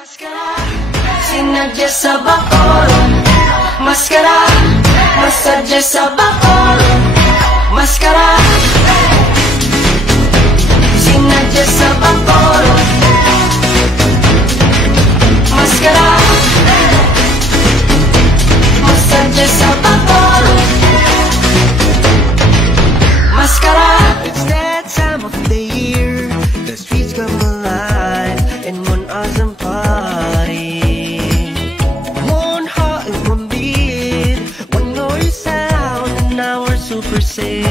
Maskara, sinadya sa bacolod. Maskara, masadya sa bacolod. Maskara, sinadya sa bacolod. Maskara, masadya sa bacolod. Maskara. It's that time of the year, the streets come alive in one awesome party. One heart and one beat, one noise sound in our super city.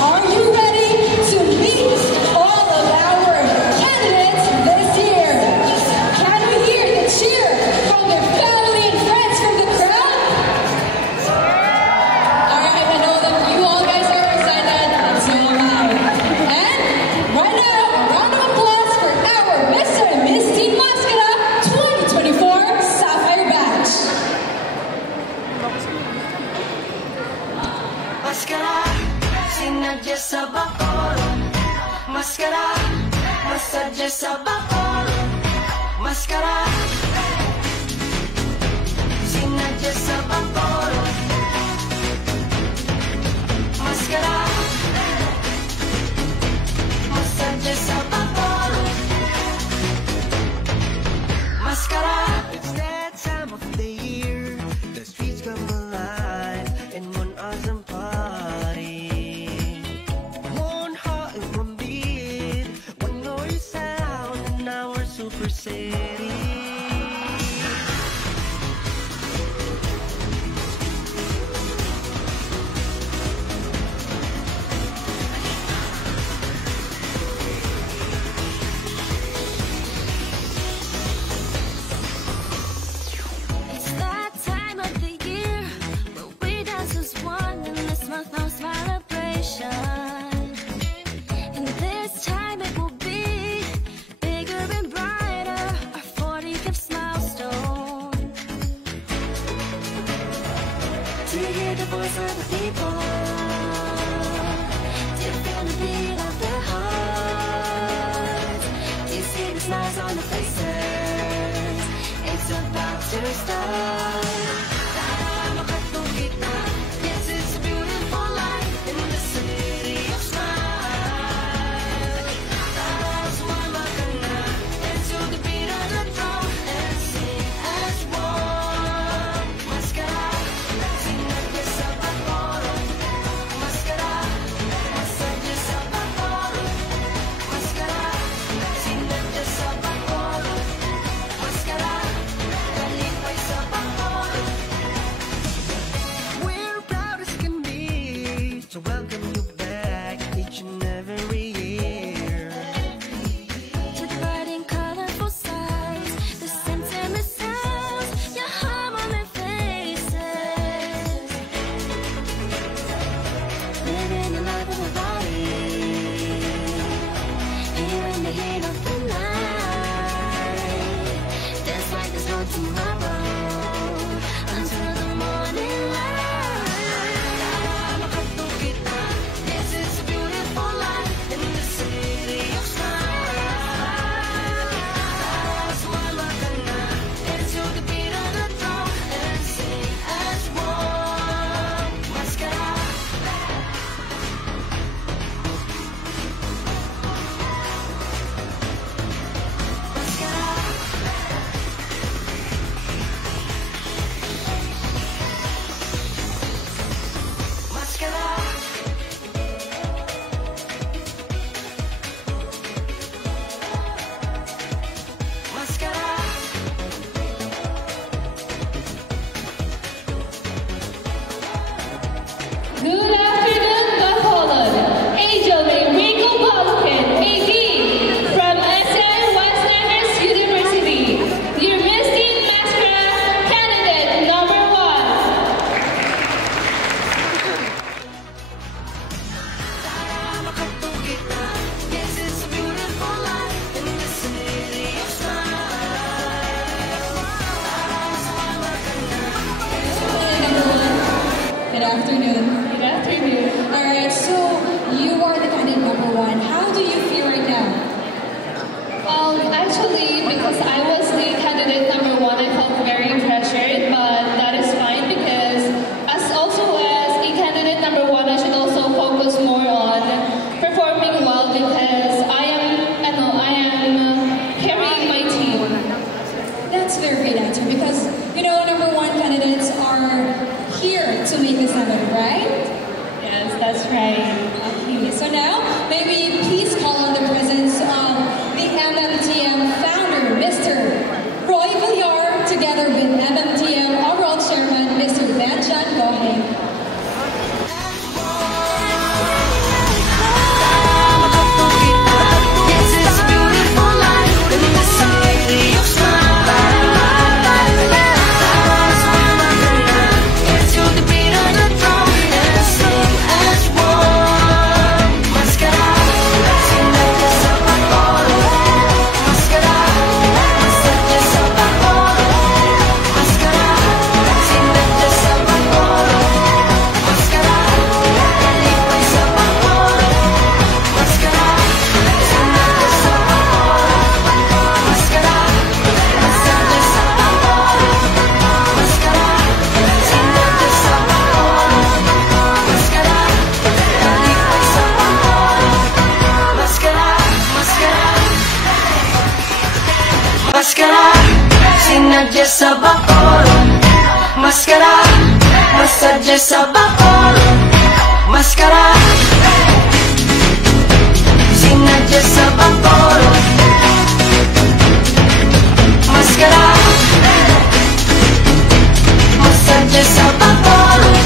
Are you ready to meet all of our candidates this sa Bacolod. Maskara, sinadya sa Bacolod. Maskara, masadya sa Bacolod. Maskara. It's that time of the year, the streets come alive in one awesome party. One heart and one beat, one noise sound in our super city. It's that time of the year where we dance as one in this month of celebration. And this time it will be bigger and brighter, our 45th milestone. Do you hear the voice of the people? Do you feel the beat of their hearts? Do you see the smiles on their faces? It's about to start. Tara, makatugit na. Yes, it's a beautiful life in the city of smiles. Tara, sumama ka na. Dance to the beat of the drum and sing as one. Maskara, sinadya sa Bacolod. Maskara, masadya sa Bacolod. Maskara, sinadya sa Bacolod. Maskara, sinadya sa bacolod. Maskara, masadya sa bacolod. Maskara, sinadya sa bacolod. Maskara, masadya sa bacolod.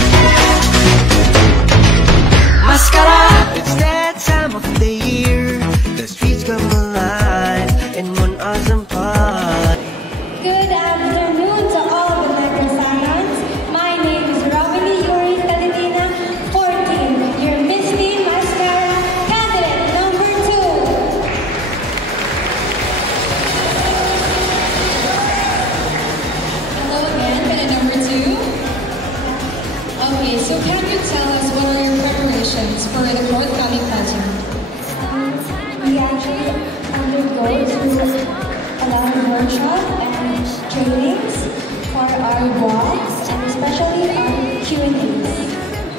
Maskara. It's that time of the year, the streets come alive in one awesome party. Good afternoon to all the Mecca-Science. My name is Robiny Yuri Calitina, 14, your Miss Teen Mascara candidate number 2. Hello again, candidate number 2. Okay, so can you tell us what are your preparations for the forthcoming pageant? We actually undergo a lot of workshop and trainings for our blogs and especially our Q&As.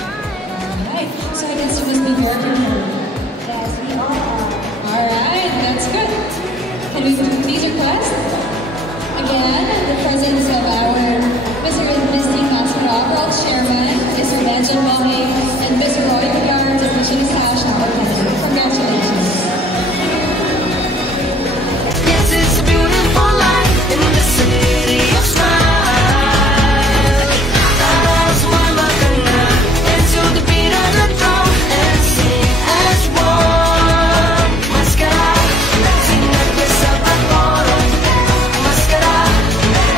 Alright, so I guess you must be very prepared. Yes, we all are. Alright, that's good. Can we please request again the presence of our Mr. and Miss Teen Mascara overall chairman, Mr. Benjamin Bowie, and Mr. Roy Villar, the Michigan Sash our candidate. Congratulations. Yes, it's a beautiful life in the city of smile. Taras mamakana into the beat of the drum and sing as one. Maskara, sinadya sa bacolod. Maskara,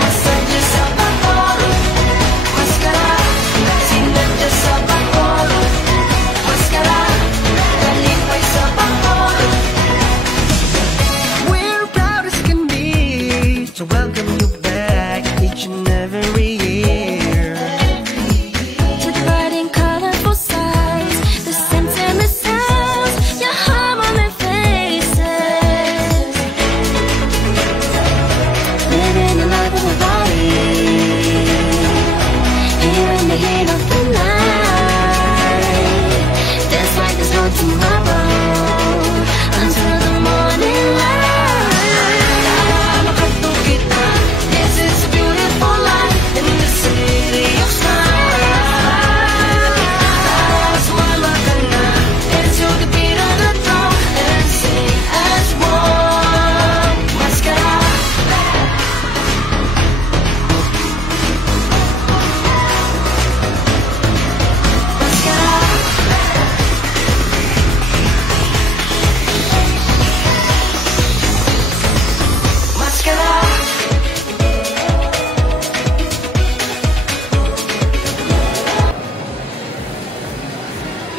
masadya sa bacolod. Maskara, sinadya sa bacolod. Maskara, kalipay sa bacolod. We're proud as can be to welcome you back each and every year. To the bright and colorful sights, the scents and the sounds, your harmony faces. Living the life of a body, here in the heat of the night. There's like there's no tomorrow until the morning light. This is a beautiful life in the city of smile. Taras mamakana into the beat of the drum and sing as one. Maskara, maskara, maskara.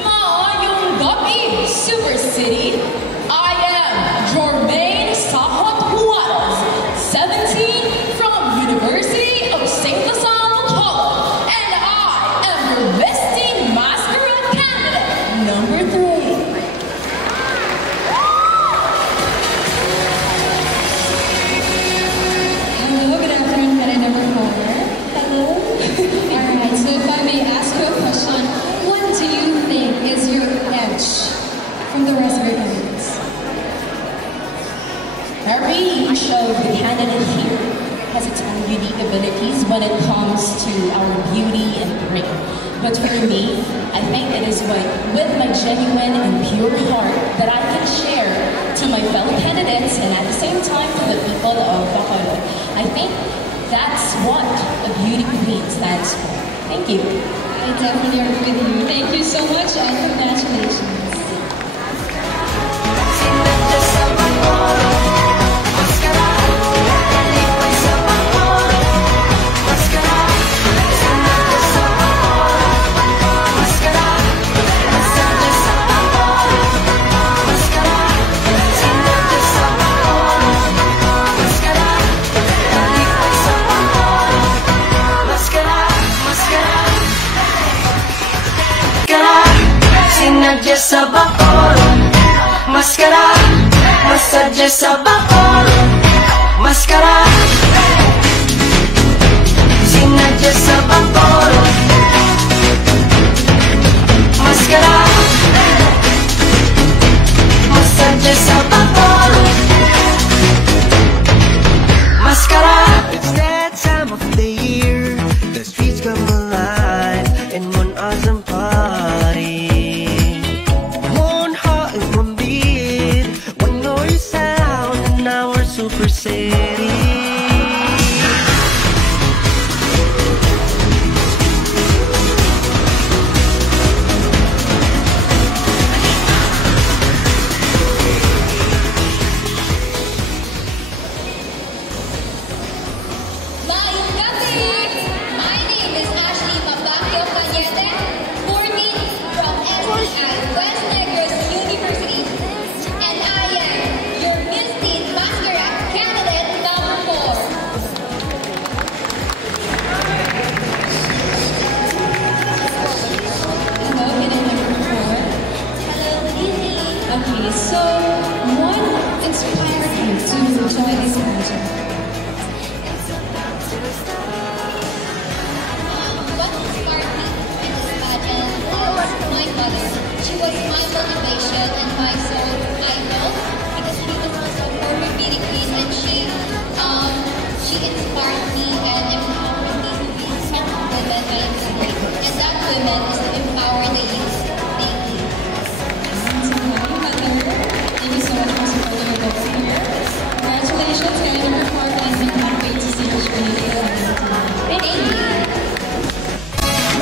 Maayong gabi, Super City. I am Jormaine Sahot Juarez, 17 from University of St. Lasal, Bacolod, and I am your Miss Teen Mascara candidate number 3. Hello, good afternoon, candidate number 4. Hello. Alright, so if I may ask you a question, what do you think is your edge from the rest of your candidates? Each of the candidate here has its own unique abilities when it comes to our beauty and brain. But for me, I think it is with my genuine and pure heart that I can share to my fellow candidates and at the same time to the people of Bacolod. I think that's what a beauty queen stands for. Thank you. I definitely agree with you. Thank you so much and congratulations. Sinadya sa bacolod. Maskara, kalipay sa bacolod. Maskara, sinadya sa bacolod. Maskara, masadya sa bacolod. Maskara, sinadya sa bacolod. Maskara, kalipay sa bacolod. Maskara, maskara. Maskara, sinadya sa bacolod. Maskara, masadya sa bacolod. Maskara, sinadya sa bacolod. Maskara, masadya sa bacolod. super city. So, what inspired you to join this pageant? What inspired me in this pageant is my mother. She was my motivation and my soul idol because she was also a former beauty queen and she inspired me and empowered me to be some women I am today. And that woman is to empower the youth. Thank you. Thank you so much for supporting your daughter here. Congratulations, kayo na performance and can't wait to see your journey later on tonight. Thank you.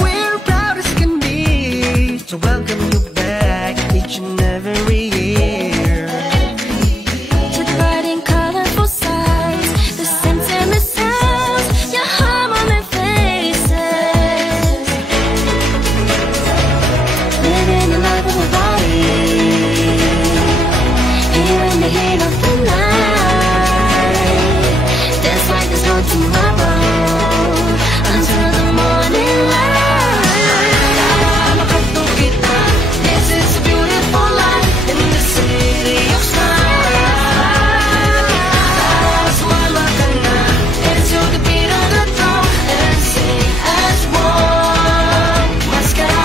We're proud as can be to welcome you back each and every year. To the bright and colorful sights, the scents and the sounds, your heartwarming faces. Living the life of a body, here in the heat of the night. Dance like there's no tomorrow, until the morning light. This is a beautiful life in the city of stars. Swallow into the beat of the drum and sing as one. Mascara.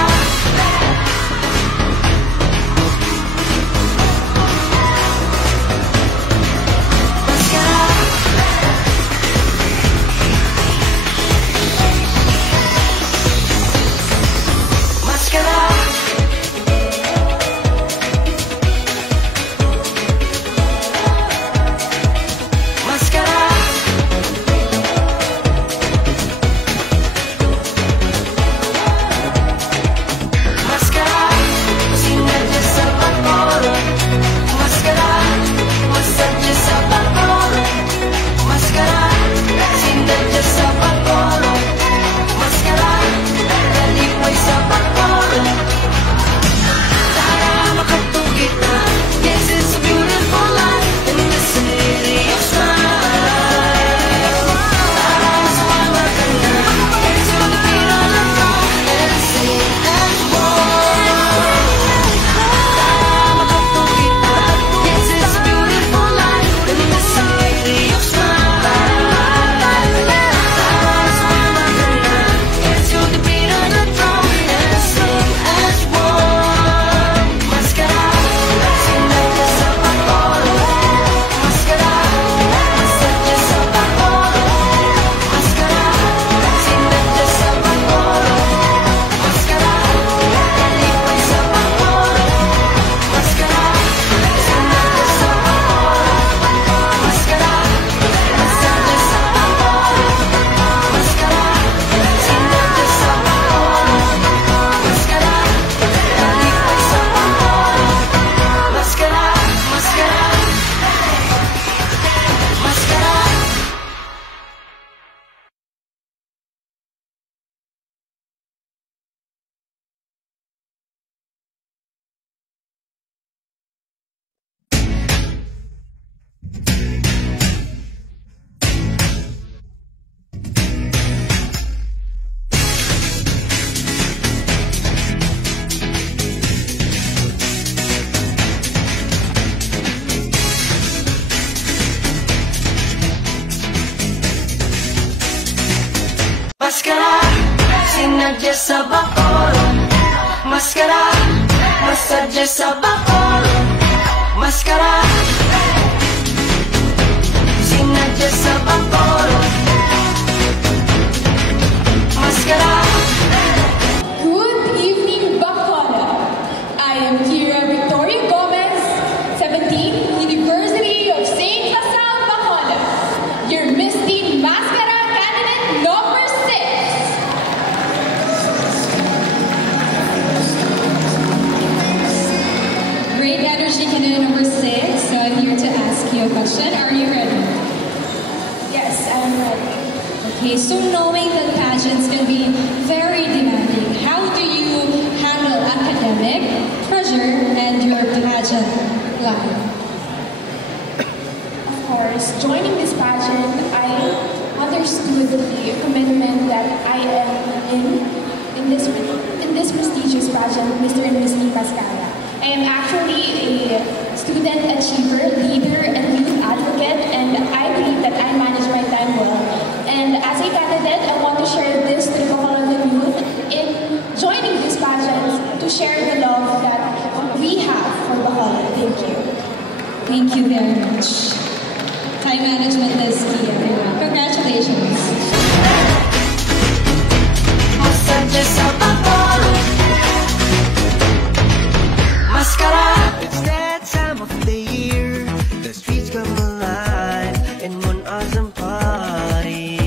Maskara, sinadya sa bacolod. Maskara, masadya sa bacolod. Maskara, sinadya sa bacolod. Maskara. Good evening, Bacolod. I am Kira Victoria Gomez, 17, University of St. Lasal, Bacolod. Okay, so knowing that pageants can be very demanding, how do you handle academic pressure and your pageant life? Of course, joining this pageant, I understood the commitment that I am in this prestigious pageant, Mr. and Miss MASSKARA. I am actually a student achiever, leader, and youth advocate, and I believe that I manage my time well. And as a candidate, I want to share this to the BACOLOD youth in joining this pageant to share the love that we have for BACOLOD. Thank you. Thank you very much. Time management is key, everyone. Congratulations. MASSKARA. It's that time of the year, the streets come alive in one awesome party.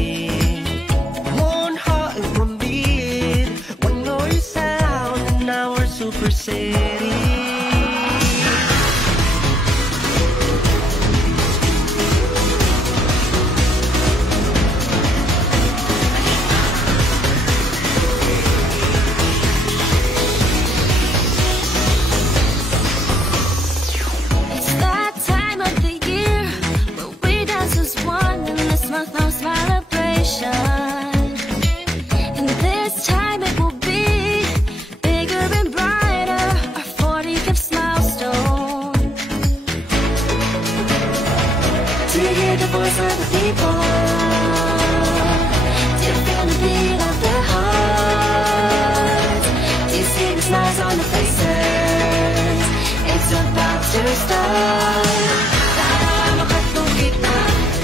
One heart and one beat, one glorious sound in our super city. The voice of the people, do you feel the beat of their hearts? Do you see the smiles on their faces? It's about to start.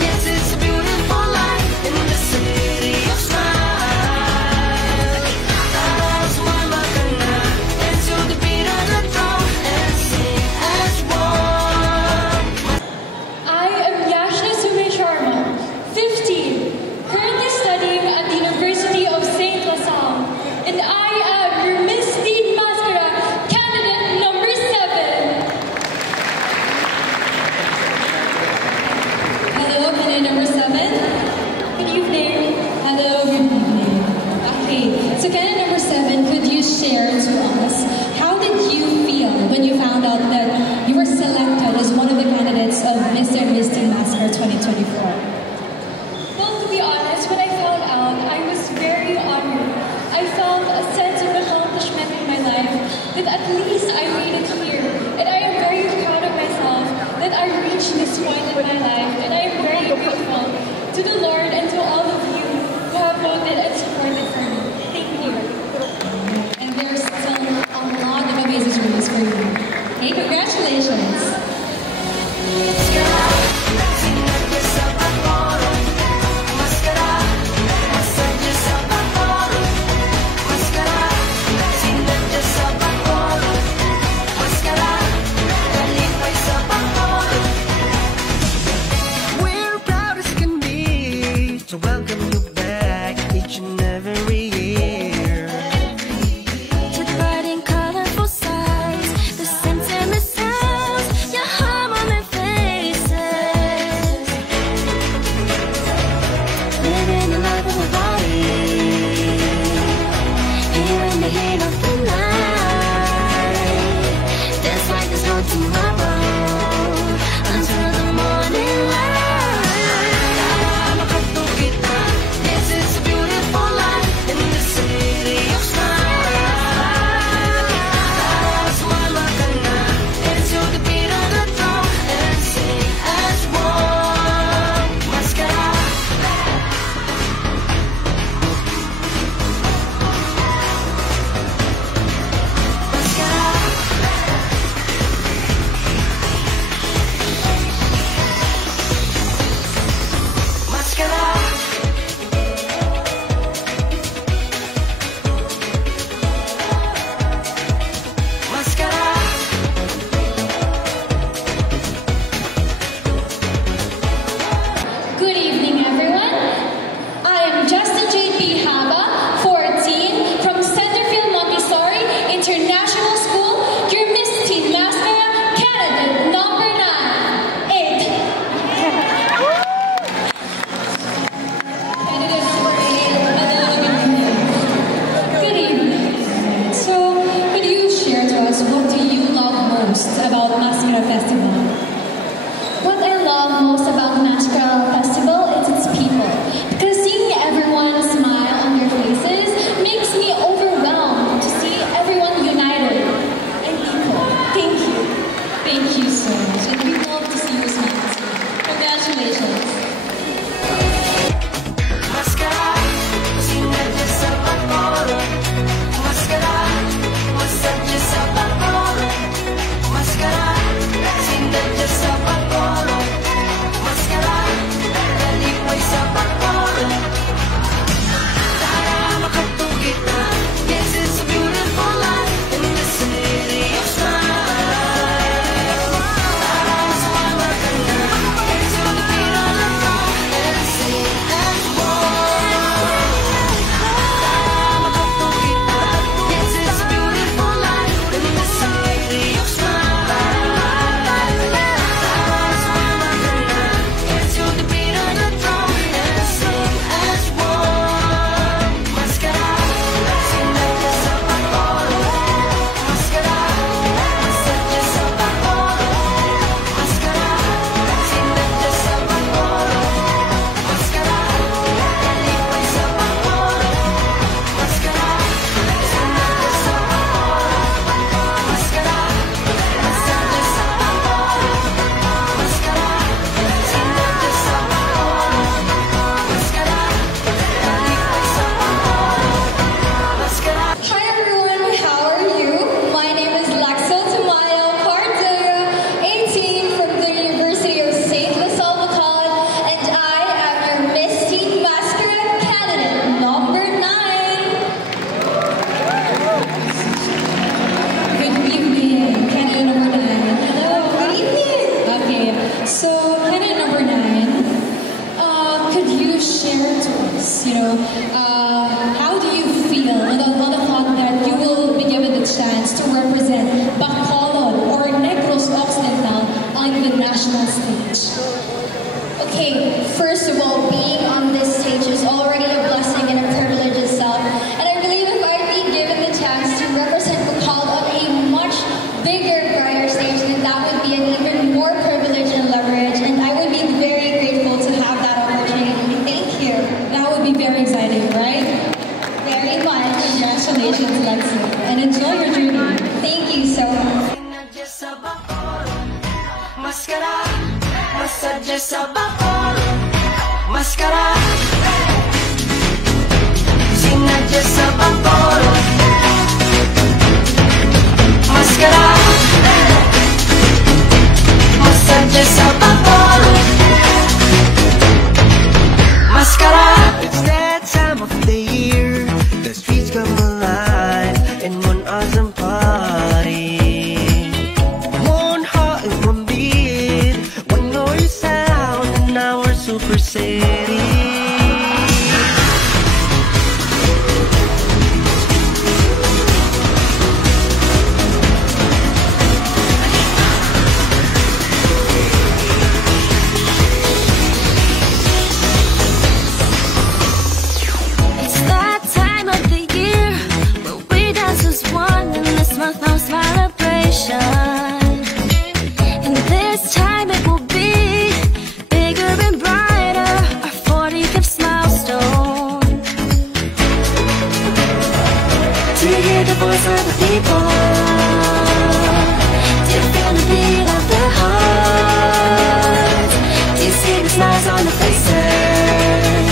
Yes, it's a beautiful life in the city of smiles. That's why we're gonna dance to the beat of the drum and sing as one. I am 15, currently studying at the University of St. Laurent, and I am your Miss Teen MASSKARA candidate number 7. Hello, candidate number 7. Good evening. Hello, good evening. Okay, so candidate number 7, could you share to us, how did you feel when you found out that you were selected as one of the candidates of Mr. and Miss Teen MASSKARA 2024? Well, to be honest, when I found out, I was very honored. I felt a sense of accomplishment in my life, that at least I made it here. And I am very proud of myself that I reached this point in my life. And I am very grateful to the Lord and to all of you who have voted and supported for me. Thank you. And there's still a lot of amazing stories for you. Hey, congratulations. We're proud as can be to welcome you back each and every year. To the bright and colorful sights, the scents and the sounds, your hum on their faces. how do you feel on the thought that you will be given the chance to represent Bacolod or Negros Occidental on the national stage? Okay, first of all, being on this stage is already a blessing and a privilege itself. And I believe if I'd be given the chance to represent Bacolod on a much bigger, brighter stage, then that would be an even more privilege and leverage. And I would be very grateful to have that opportunity. Thank you. That would be very exciting, right? Very much. Congratulations, Lexi, and enjoy your journey. Thank you so much. Maskara, massage sa BACOLOD. Maskara, sinadya sa BACOLOD. Maskara, massage sa BACOLOD. Maskara. It's that time of the year, the streets come alive in one awesome party. Super City. It's that time of the year where we dance as one in this month of celebration. And this time it will be bigger and brighter, our 45th milestone. Do you hear the voice of the people? Do you feel the beat of their hearts? Do you see the smiles on the faces?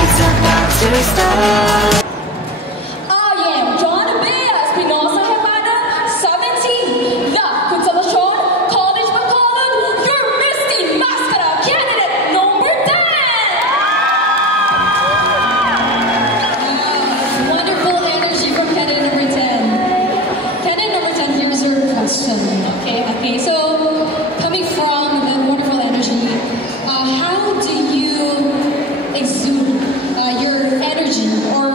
It's about to start. I am John Abeas, Pinosa Hebana, 17, the Consolacion College Bacolod, your Misty Mascara candidate number 10! Wonderful energy from candidate number 10. Candidate number 10, here's your question. Okay, so coming from the wonderful energy, how do you exude your energy or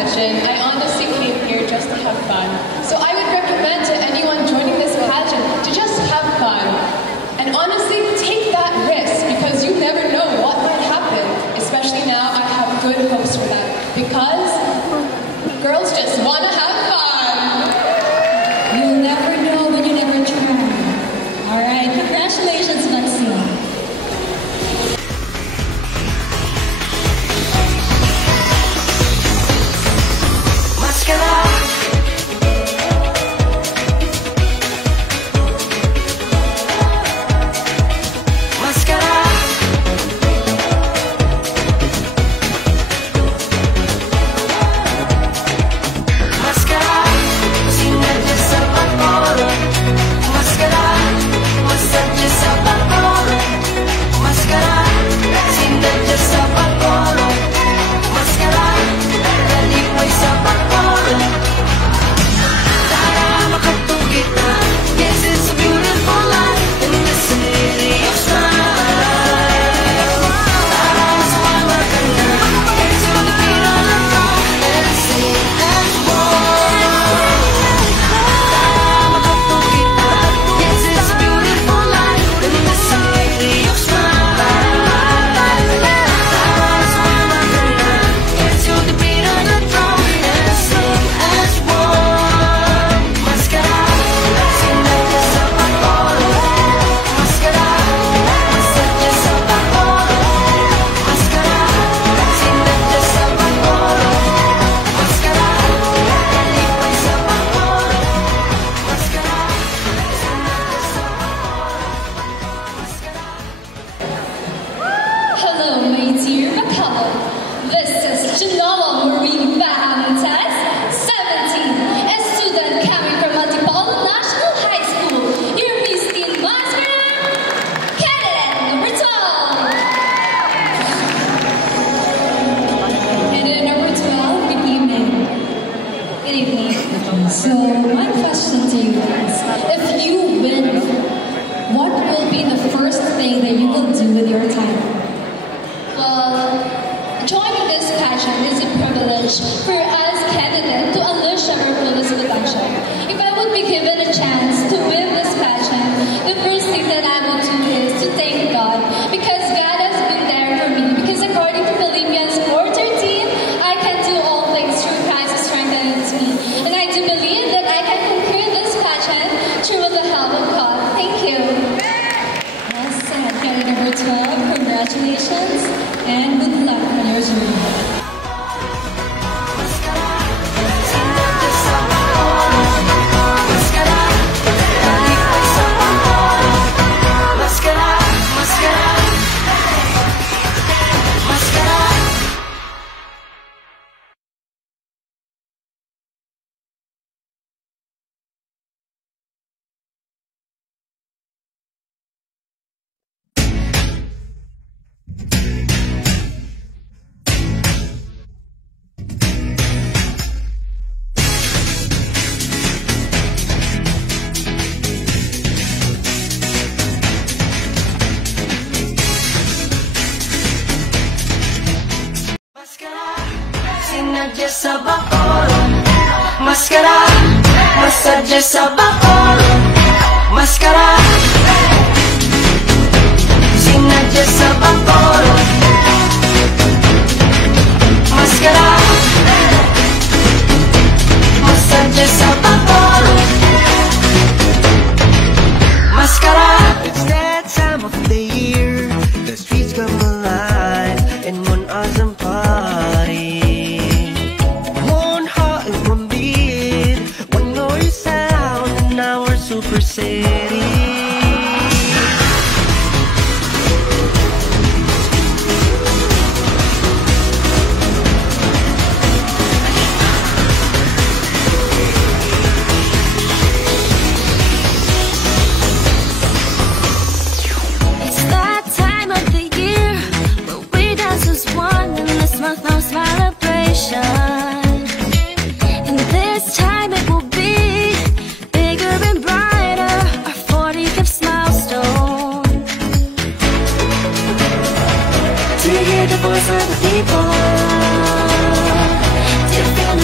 pageant, I honestly came here just to have fun. So I would recommend to anyone joining this pageant to just have fun. And honestly, take that risk because you never know what might happen. Especially now, I have good hopes for that because girls just want to have fun. You'll never know when you never try. Alright, congratulations, Maxine. Congratulations and good luck on your journey. Sa BACOLOD, MASSKARA, massage sa BACOLOD, MASSKARA, sinadya sa BACOLOD, MASSKARA, massage sa BACOLOD, MASSKARA. It's that time of the year, the streets come alive in one awesome party. Super City. It's that time of the year where we dance as one in this month of celebration. And this time it will be bigger and brighter, our 45th milestone. To hear the voice of the people, to feel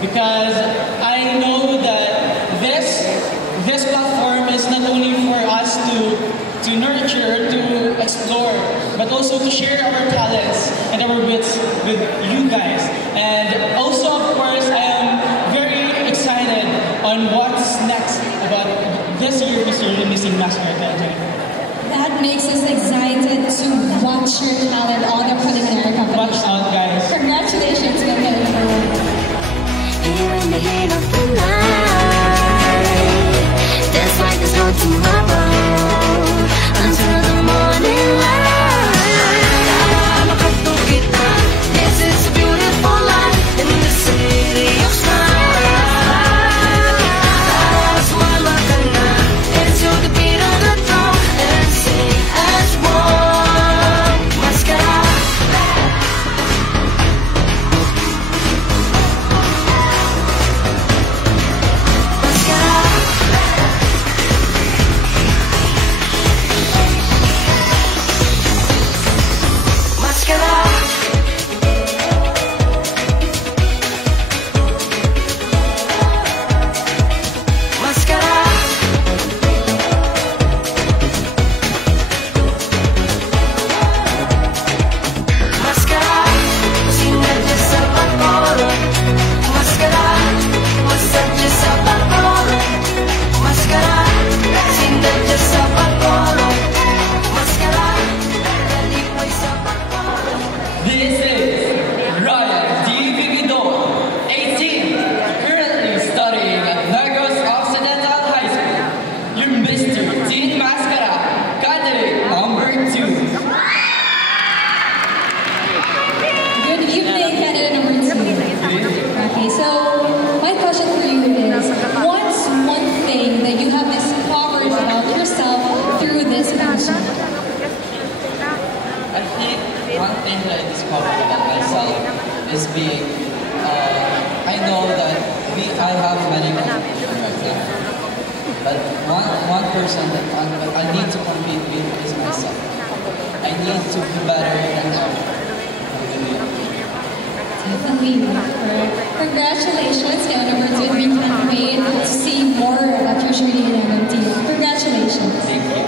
Because I know that this platform is not only for us to nurture, to explore, but also to share our talents and our wits with you guys. And also, of course, I am very excited on what's next about this year, Mr. Missing MASSKARA. That makes us excited to watch your talent on the preliminary competition. Watch out, guys. Congratulations, Here in the heat of the night, dance like there's no tomorrow until the morning light. This is a beautiful life in the city of stars. Mama kana into the beat of the drum and sing as one. Mascara. Is being, I know that I have many competition right now, but one person that I need to compete with is myself. I need to be better than ever. Definitely. Congratulations, kaya number 2. We can't wait to see more about your journey in MMT. Congratulations. Thank you.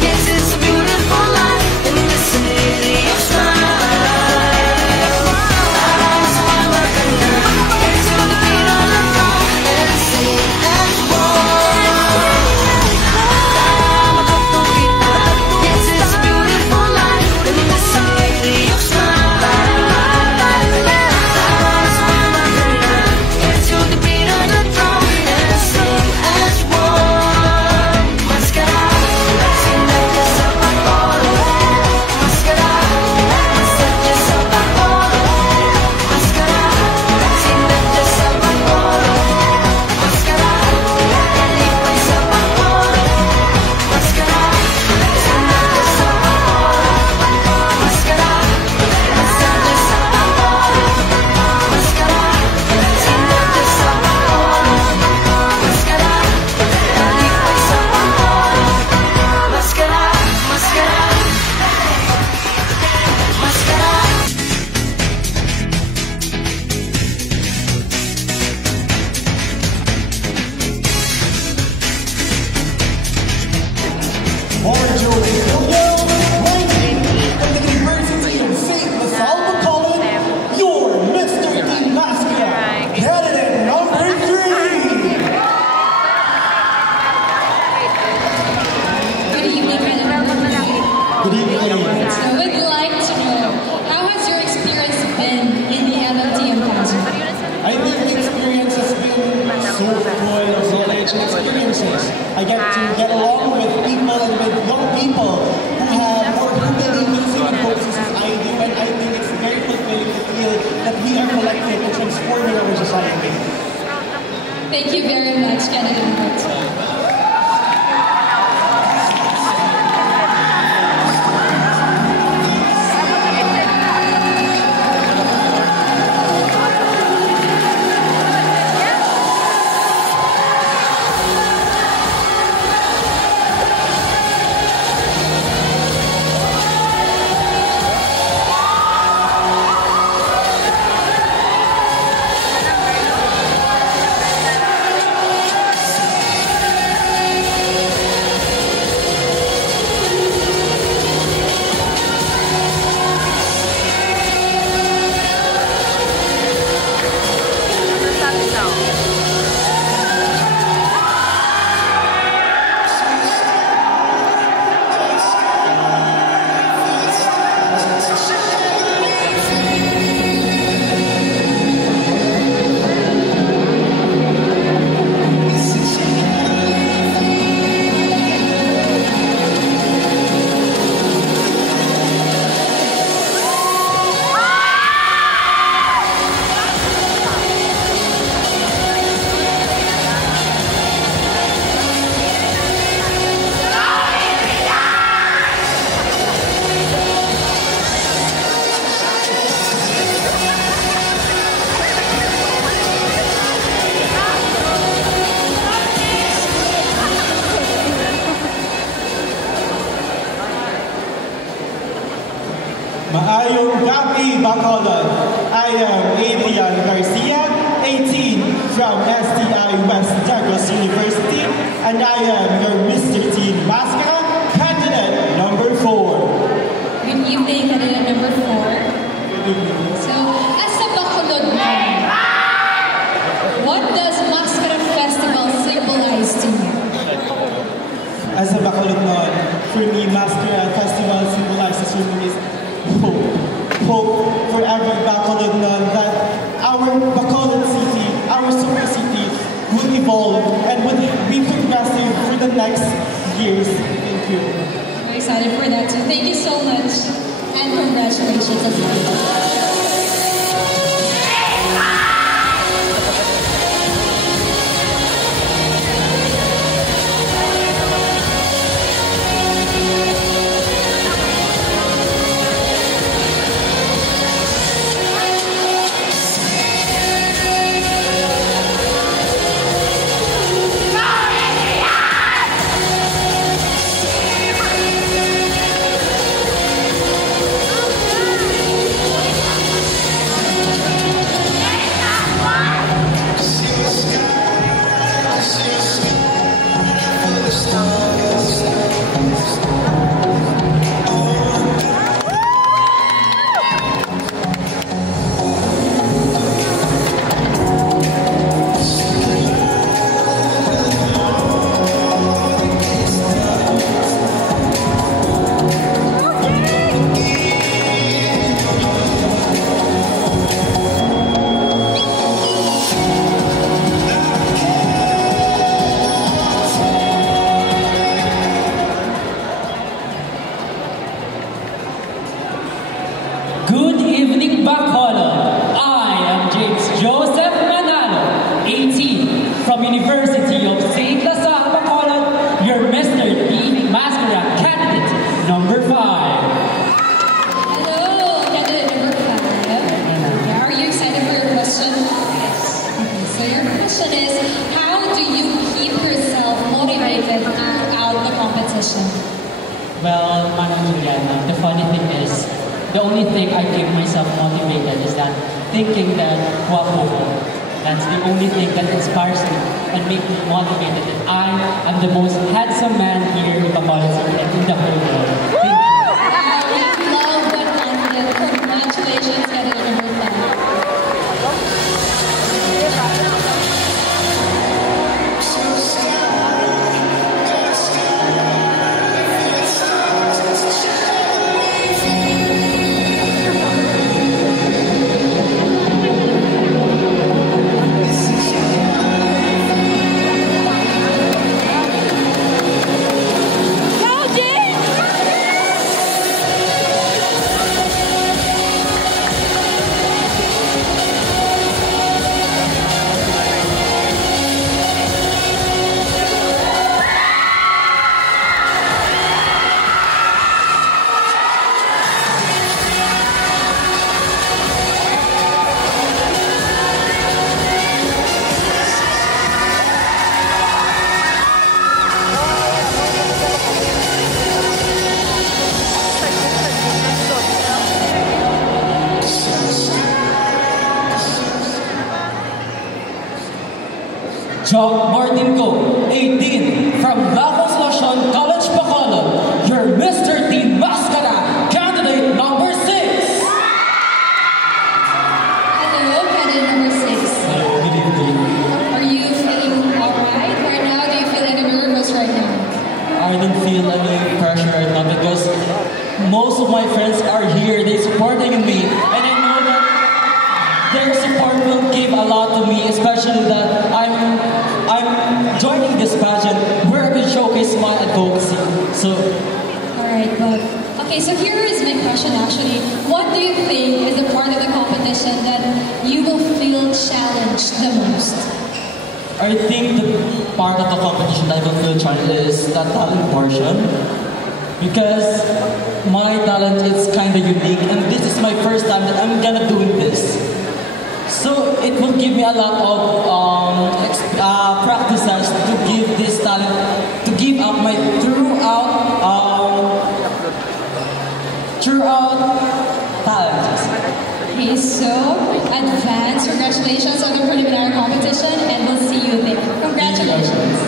Yes, it's a beautiful life in the city of stars. Mama kana into the beat of the drum and sing as one. Yes, it's a beautiful life in the city of stars. Mama kana into Thank you very much, candidate number 2. Maayong gabi, BACOLOD. I am Adrian Garcia, 18 from STI West Douglas University, and I am your Mr. Teen MASSKARA candidate number 4. Good evening, candidate number 4. So, as a BACOLOD man, what does MASSKARA Festival symbolize to you? As a BACOLOD man, for me, MASSKARA Festival symbolizes for me is hope. Hope for every BACOLOD man that our BACOLOD city, our super city, will evolve and will be progressive for the next years. Thank you. Very excited for that too. Thank you so much, and congratulations as well. Good evening, BACOLOD. I am James Joseph Manalo, 18, from University of St. Lazare, BACOLOD, your Mr. Teen MASSKARA candidate number 5. Hello, candidate number 5. Are you excited for your question? Yes. So your question is, how do you keep yourself motivated throughout the competition? Well, Manang Juliana, the funny thing is, the only thing I keep myself motivated is that thinking that guapo ko. That's the only thing that inspires me and makes me motivated that I am the most handsome man here in BACOLOD and in the whole world. Thank you. We love that confidence. Congratulations, candidate number 5. Go, Jane! John Martinco, 18, from La Consolacion College, Bacolod, your Mr. Teen Mascara, candidate number 6. Hello, candidate number 6. Good evening. Are you feeling alright right now? Do you feel any nervous right now? I don't feel any pressure right now because most of my friends are here. They're supporting me, and I know that their support will give a lot to me, especially that I'm joining this pageant where I can showcase my advocacy. So, Alright, but okay, so here is my question actually. What do you think is the part of the competition that you will feel challenged the most? I think the part of the competition that I will feel challenged is the talent portion. Because my talent is kind of unique, and this is my first time that I'm gonna doing this. So it will give me a lot of practices to give this talent, to give up my throughout talent. Okay, so advance congratulations on the preliminary competition, and we'll see you there. Congratulations.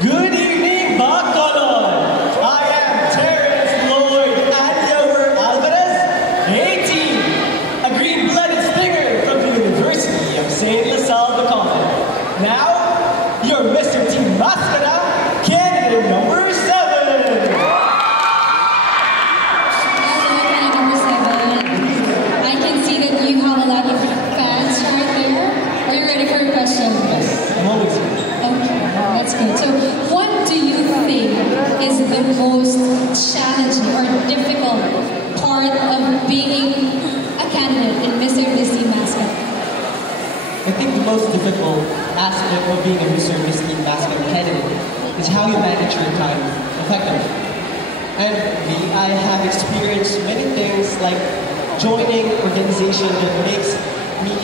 Good evening, Bacolod! I am Terrence Lloyd Adiover Alvarez, 18, a green-blooded stinger from the University of St. LaSalle, Bacolod. Now, your Mr. Teen Mascara, candidate number 7. Hello, candidate number 7. I can see that you have a lot of fans right there. Are you ready for your question? Yes, I'm always here. Okay, that's good. So, what do you think is the most challenging or difficult part of being a candidate in Mr. and Miss Teen Mascara? I think the most difficult aspect of being a Mr. and Miss Teen Mascara candidate is how you manage your time effectively. And me, I have experienced many things like joining organization that makes me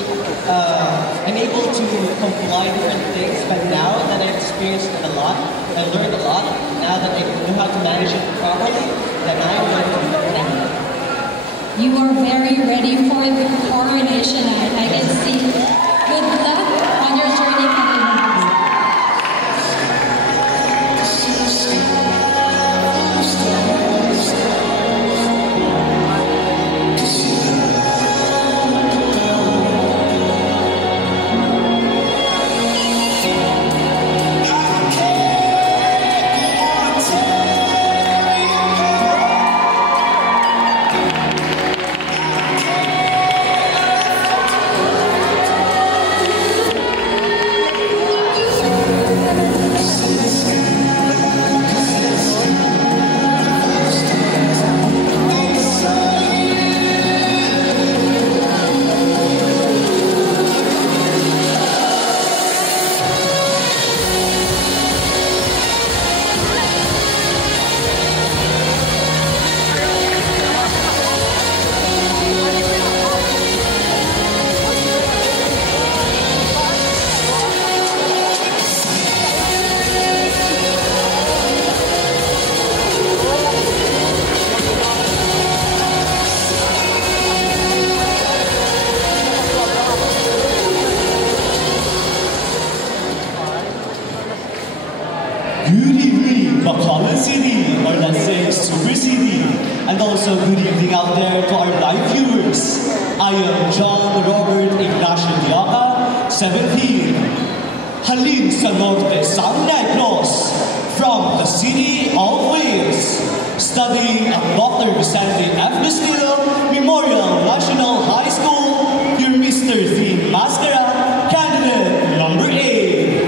unable to comply with different things, but now that I've experienced it a lot, I learned a lot, now that I know how to manage it properly, then I'm going to be the candidate. You are very ready for the coronation night. I can see. Good luck on your journey, candidate. Bacolod City, or let's say Super City. And also good evening out there to our live viewers. I am John Robert Ignacio Diaca, 17. Halin sa Norte, San Negros, from the city of Wales, studying at Dr. Vicente F. Castillo Memorial National High School, your Mr. Dean MASSKARA, candidate number 8.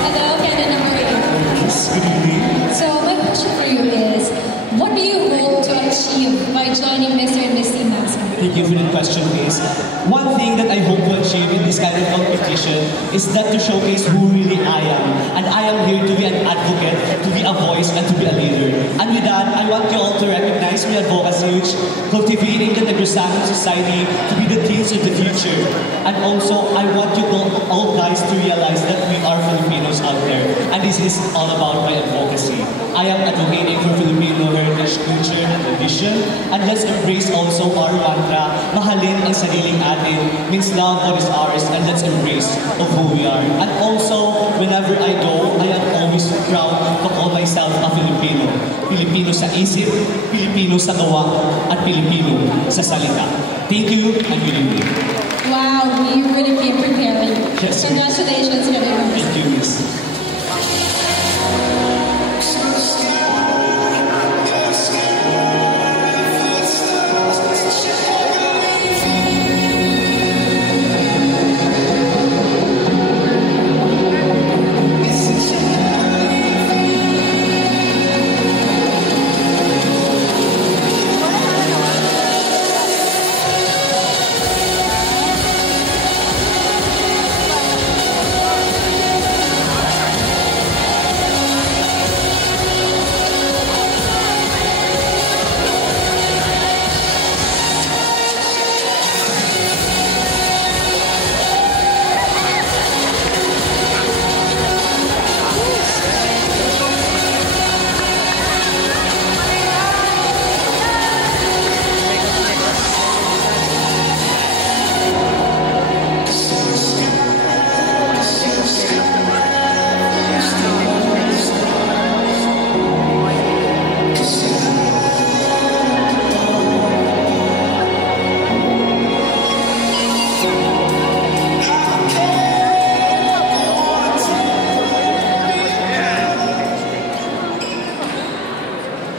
Hello, candidate number 8. Yes, good evening. So my question for you is, what do you hope to achieve by joining Mr. and Miss Team MASSKARA? Thank you for the question, Miss. One thing that I hope to achieve in this kind of competition is that to showcase who really I am. And I am here to be an advocate, to be a voice, and to be a leader. And with that, I want you all to recognize my advocacy, which cultivating the Negro-Salmon society to be the teens of the future. And also, I want you all guys to realize that we are Filipinos out there. And this is all about my advocacy. I am advocating for Filipino heritage, culture, and tradition. And let's embrace also our mantra, mahalin ang sariling atin, means love what is ours, and let's embrace of who we are. And also, whenever I go, I am always proud to call myself a Filipino. Filipino sa isip, Filipino sa gawa, at Filipino sa salita. Thank you, and good evening. Wow, we really came prepared. Yes. Congratulations, candidate. Thank you, Miss.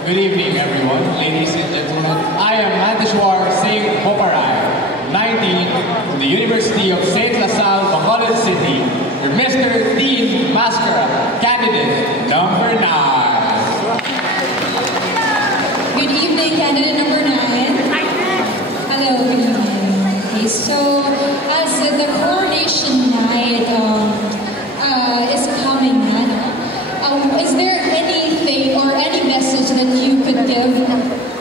Good evening, everyone, ladies and gentlemen. I am Manteshwar Singh Boparai, 19, from the University of St. LaSalle, Bacolod City, your Mr. Dean MASSKARA, candidate number 9. Good evening, candidate number 9. Hello, good evening. Okay, so as the coronation night is coming, is there anything or any message that you could give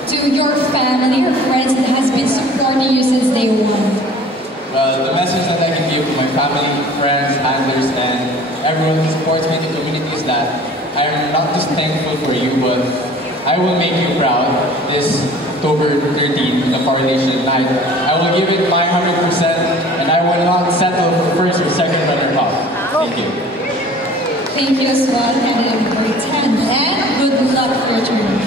to your family or friends that has been supporting you since day one? The message that I can give to my family, friends, handlers, and everyone who supports me in the community is that I am not just thankful for you, but I will make you proud this October 13th, the coronation night. I will give it my 100%, and I will not settle for first or second runner-up. Thank you. Thank you as well, candidate number 10, and good luck for your journey.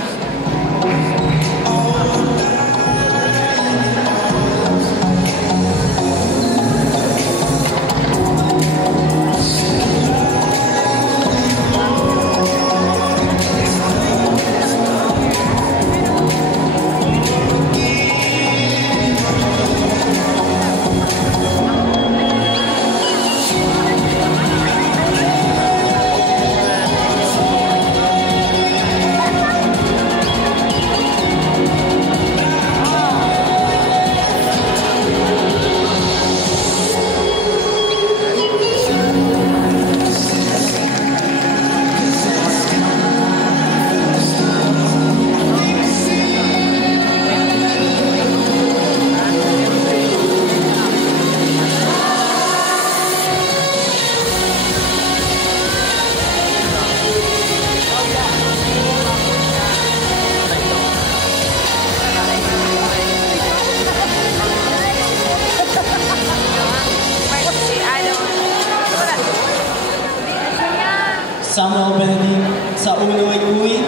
opening sa Uy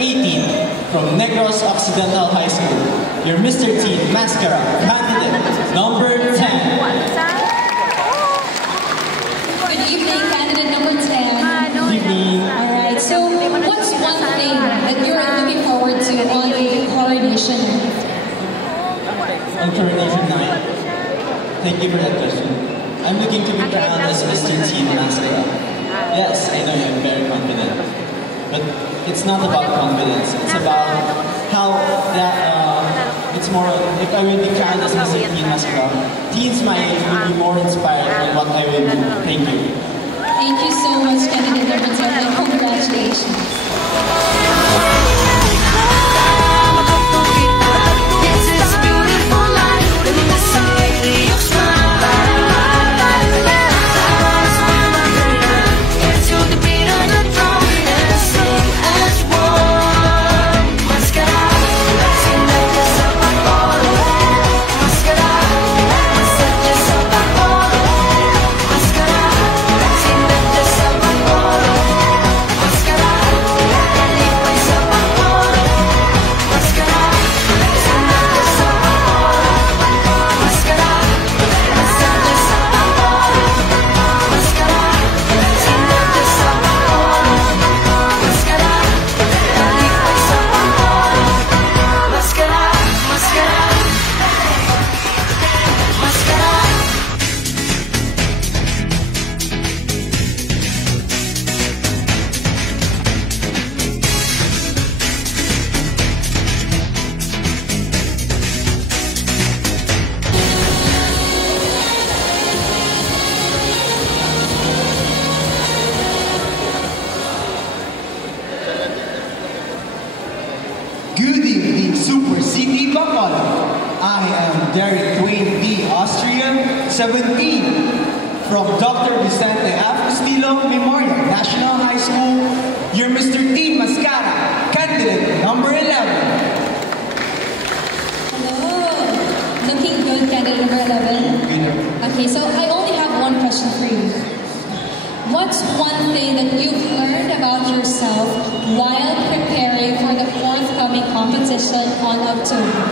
18 from Negros Occidental High School. Your Mr. Teen Mascara candidate number 10. Good evening, candidate number 10. Good evening. Alright, so what's one thing that you're looking forward to on the coronation? On coronation night. Thank you for that question. I'm looking to be crowned as Mr. Teen Mascara. Yes, I know I'm very confident. But it's not about confidence. It's about how that, it's more, if I will be crowned as Mr. Teen Mascara, teens my age will be more inspired on what I will do. Thank you. Thank you so much, candidate number 10, and congratulations. Good evening, Super City Bacolod. I am Derek Dwayne D. Austria, 17, from Dr. Vicente F. Castillo Memorial National High School. Your Mr. Teen Mascara, candidate number 11. Hello. Looking good, candidate number 11. Okay, so I only have one question for you. What's one thing that you've learned about yourself while preparing for the forthcoming competition on October?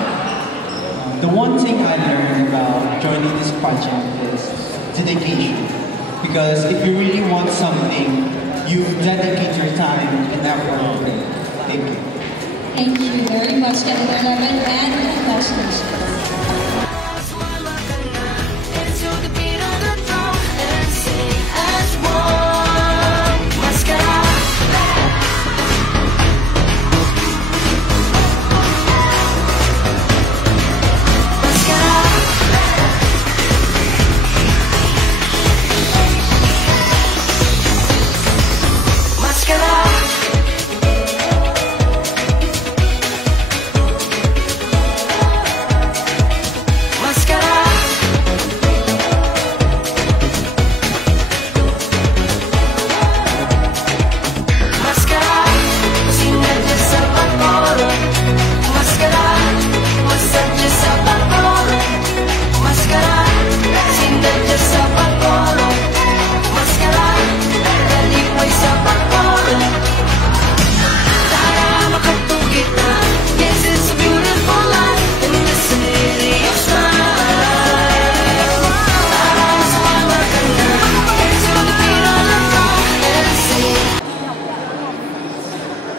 The one thing I learned about joining this project is dedication. Because if you really want something, you dedicate your time and effort. Thank you. Thank you very much, candidate 11, and congratulations.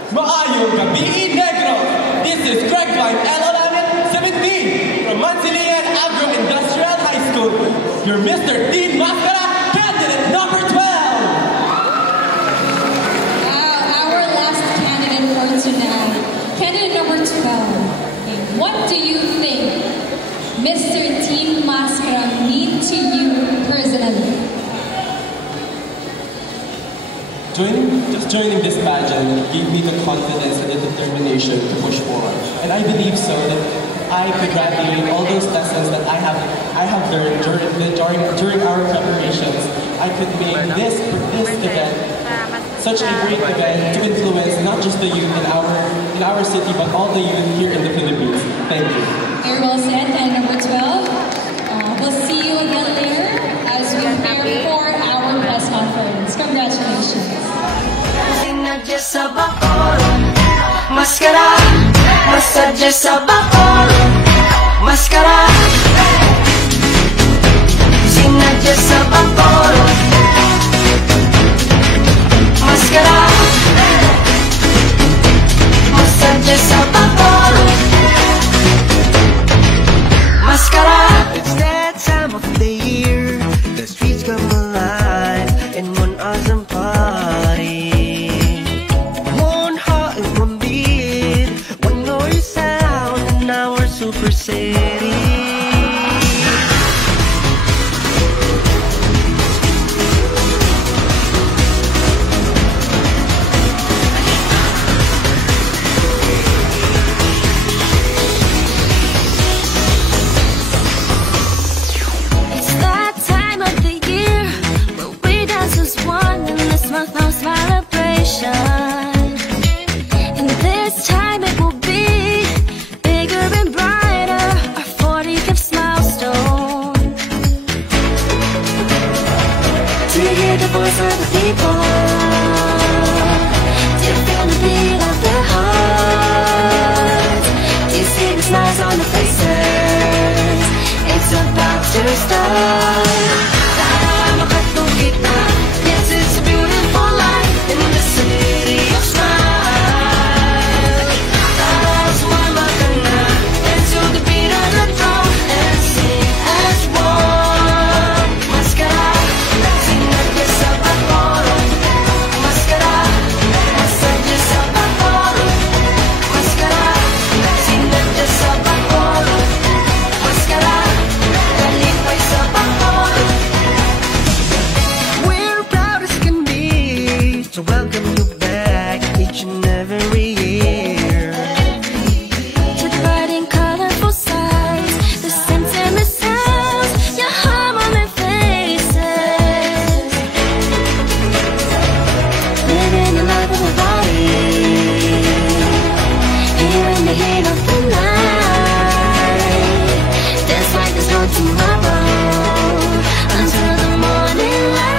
Maayong gabi, Negro! This is Greg Line L. 17 from Mansilian Agro-Industrial High School. Your Mr. Teen Mascara, candidate number 12! Our last candidate for tonight. Candidate number 12. Okay, what do you think Mr. Teen Mascara mean to you personally? Joining this pageant gave me the confidence and the determination to push forward. And I believe so that I could graduate all those lessons that I have learned during our preparations. I could make this event such a great event to influence not just the youth in our city, but all the youth here in the Philippines. Thank you. Very well said, and number 12. We'll see you again later as we prepare for our press conference. Congratulations. Sinadya sa Bacolod, maskara. Masadya sa Bacolod, maskara. Sinadya sa Bacolod, maskara. Masadya sa Bacolod, maskara. It's that time of the year, the streets come alive in one awesome party. One heart and one beat, one noise sound in our super city. It's that time of the year where we dance as one in this month of celebration. And this time it will be bigger and brighter, our 45th milestone. Do you hear the voice of the people? Do you feel the beat of their hearts? Do you see the smiles on their faces? It's about to start. Tara makatong kita. Yes, it's a beautiful life in the city of smiles. Tara sumama ka na into the beat of the drum and sing as one. Maskara, sinadya sa Bacolod, maskara. Masadya sa Bacolod, maskara. Sinadya sa Bacolod, maskara. Kalipay sa Bacolod. We're proud as can be to welcome you back each and every year. To the bright and colorful sights, the scents and the sounds, your hum on their faces. Living the life of a body, here in the heat of the night. Dance like there's no tomorrow, until the morning light.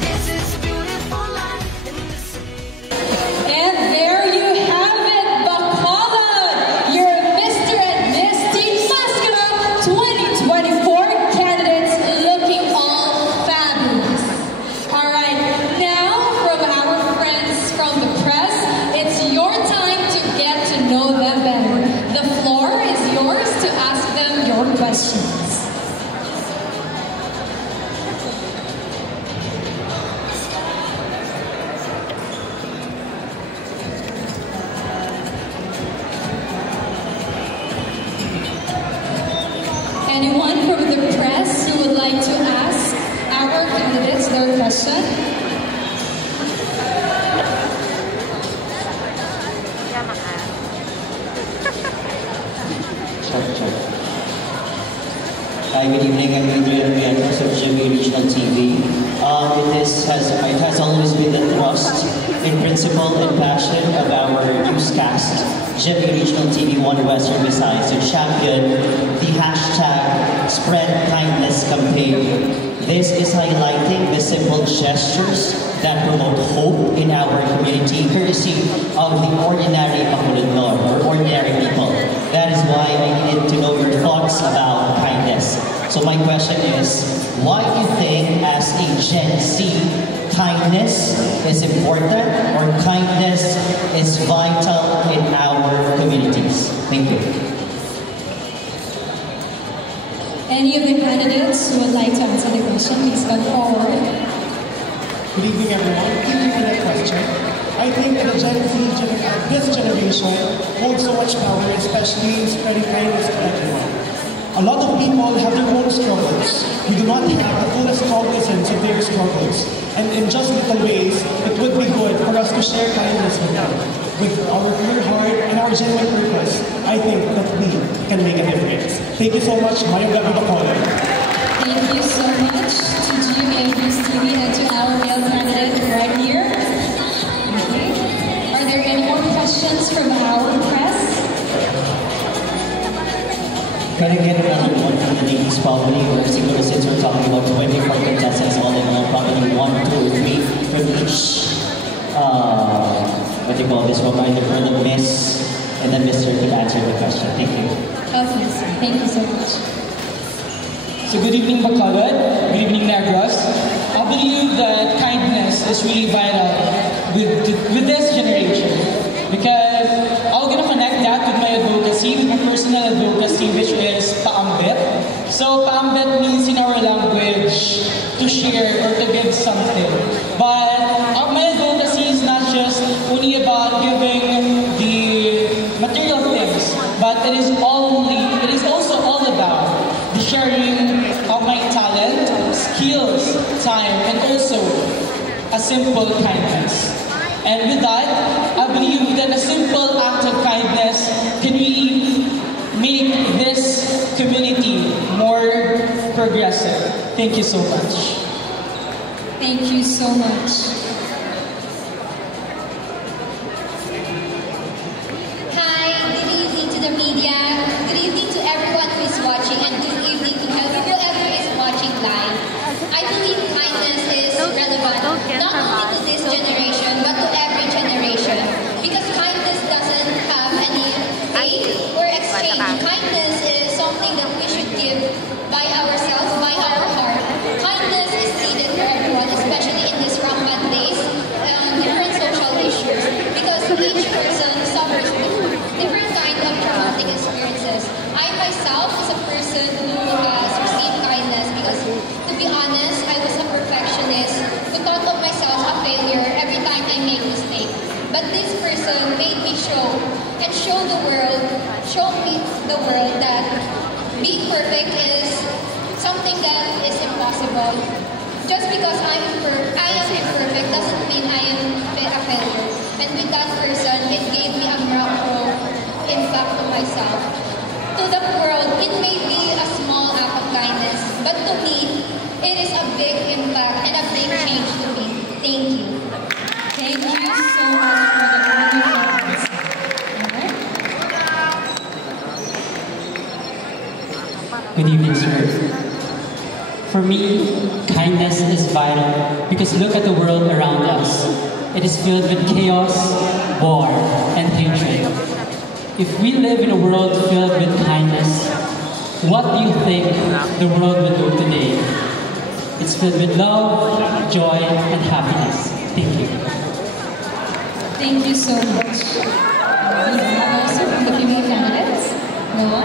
Yes, it's a beautiful life in the city. And there you have it, Bacolod, your Mr. and Miss Team MASSKARA 2024 candidates looking all fabulous. All right, now from our friends from the press, it's your time to get to know them better. The floor is yours to ask them your questions. Anyone from the press who would like to ask our candidates their question? Hi, good evening. I'm Adrian Rianos of Jimmy Regional TV. It has always been the trust in principle and passion of our newscast, Jimmy Regional TV 1 Western Visayas, to champion the hashtag Spread Kindness campaign. This is highlighting the simple gestures that promote hope in our community, courtesy of the ordinary Bacolod or ordinary people. That is why I needed to know your thoughts about kindness. So my question is, why do you think as a Gen Z, kindness is important or kindness is vital in our communities? Thank you. Any of the candidates who would like to answer the question, please come forward. Good evening, everyone. Thank you for that question. I think that this generation holds so much power, especially in spreading kindness to everyone. A lot of people have their own struggles. We do not have the fullest cognizance of their struggles. And in just little ways, it would be good for us to share kindness with them. With our pure heart and our genuine purpose, I think that we can make a difference. Thank you so much, Mario Bacolod. Thank you so much to GMA News TV and to our male candidate right here. Okay. Are there any more questions from our press? Can I get another one from the ladies probably, or since we're talking about 24 contestants all in all, probably 1, 2, 3, privilege, what do you call this one, either for the Miss and the Mr. could answer the question. Thank you. Okay, thank you so much. So good evening, Bacolod. Good evening, Negros. I believe that kindness is really vital with this generation, because I'm gonna connect that with my advocacy, with my personal advocacy, which is paambit. So paambit means in our language to share or to give something. But my advocacy is not just only about giving the material things, but it is also all about the sharing of my talent, skills, time, and also a simple kindness. And with that, I believe that a simple act of kindness can really make this community more progressive. Thank you so much. Thank you so much. Hi, good evening to the media. Good evening to everyone who is watching, and good evening to whoever is watching live. I believe kindness is relevant not only to this generation but to every generation, because kindness doesn't have any age or exchange. Kindness is something that we should give by ourselves, by our heart. Kindness is needed for everyone, especially in these rampant days, different social issues, because each person suffers with different kind of traumatic experiences. I myself is a person who has received kindness because, to be honest, I was a perfectionist who thought of myself a failure every time I make mistake. But this person made me show me the world that being perfect is something that is impossible. Just because I am imperfect doesn't mean I am a failure. And with that person, it gave me a miracle impact to myself. To the world, it may be a small act of kindness, but to me, it is a big impact and a big change to me. Thank you. Thank you so much for the wonderful answer. Good evening, sir. For me, kindness is vital because look at the world around us. It is filled with chaos, war, and hatred. If we live in a world filled with kindness, what do you think the world will do today? It's filled with love, joy, and happiness. Thank you. Thank you so much. We have also from the female candidates. No?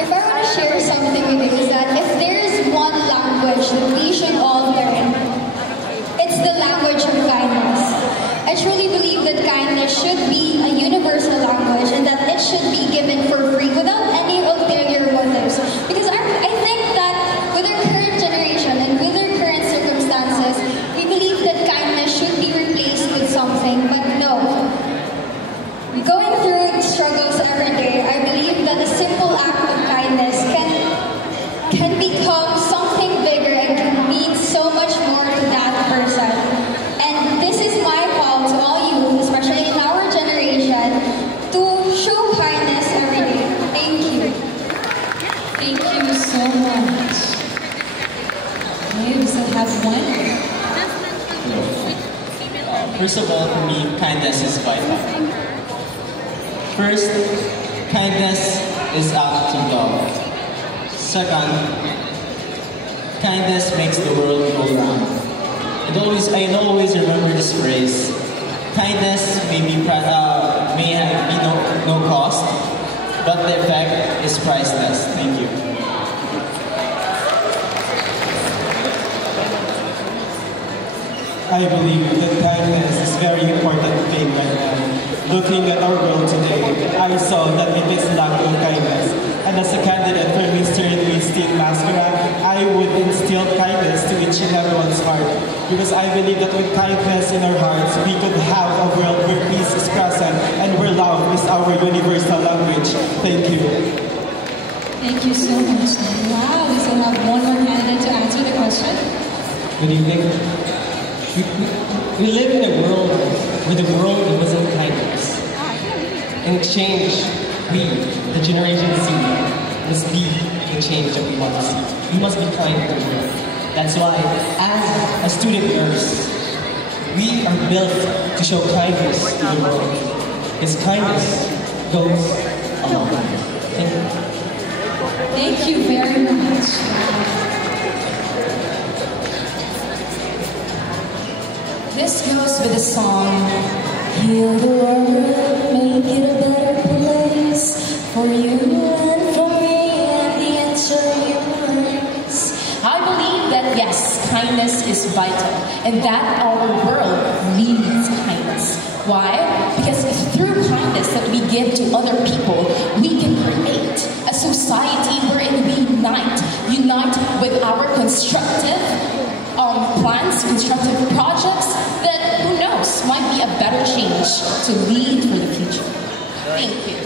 If I want to share something with you, is that if there is one language that we should all learn, it's the language of kindness. I truly believe that kindness should be a universal language and that it should be given for free without any ulterior motives. Because I think that with our current generation and with our current circumstances, we believe that kindness should be replaced with something, but no. Going through struggles every day, I believe that a simple act of kindness can become something bigger and can mean so much more to that person. And this is my call to all youth, especially in our generation, to show kindness every day. Thank you. Thank you so much. Okay, we still have one. First of all, for me, kindness is vital. First, kindness is act of love. Second, kindness makes the world go round. I always remember this phrase. Kindness may have no cost, but the effect is priceless. Thank you. I believe that kindness is a very important thing right now. Looking at our world today, I saw that it is lack of kindness. And as a candidate for Mr. and Miss MASSKARA, I would instill kindness to each and everyone's heart. Because I believe that with kindness in our hearts, we could have a world where peace is present and where love is our universal language. Thank you. Thank you so much. Wow, we still have one more candidate to answer the question. Good evening. We live in a world where the world wasn't kindness. In exchange, we, the Generation Z, must be the change that we want to see. We must be kind to the world. That's why, as a student nurse, We are built to show kindness to the world. Because kindness goes a long way. Thank you. Thank you very much. This goes with the song, heal the world, make it a better place for you and for me and the entire universe. I believe that yes, kindness is vital and that our world needs kindness. Why? Because it's through kindness that we give to other people, we can create a society wherein we unite with our constructive plans, constructive projects that, who knows, might be a better change to lead for the future. Thank you.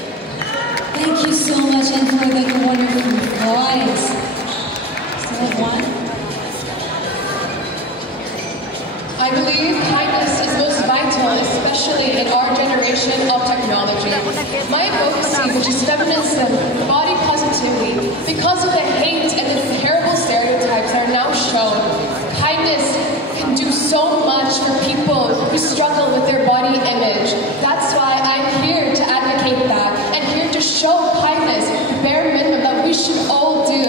Thank you so much and for the wonderful voice. Still one? I believe kindness is most vital, especially in our generation of technology. My advocacy, which is feminism, body positivity, because of the hate and the terrible stereotypes that are now shown, kindness can do so much for people who struggle with their body image. That's why I'm here to advocate that and here to show kindness, the bare minimum that we should all do.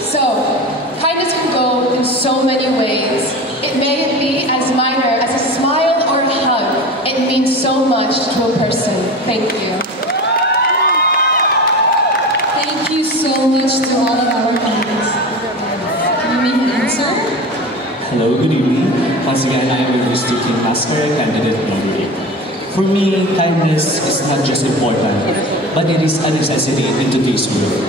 So, kindness can go in so many ways. It may be as minor as a smile or a hug. It means so much to a person. Thank you. Thank you so much to all of our panelists. You may answer. Hello, good evening. Once again, I am your student MASSKARA candidate number 8. For me, kindness is not just important, but it is a necessity in today's world.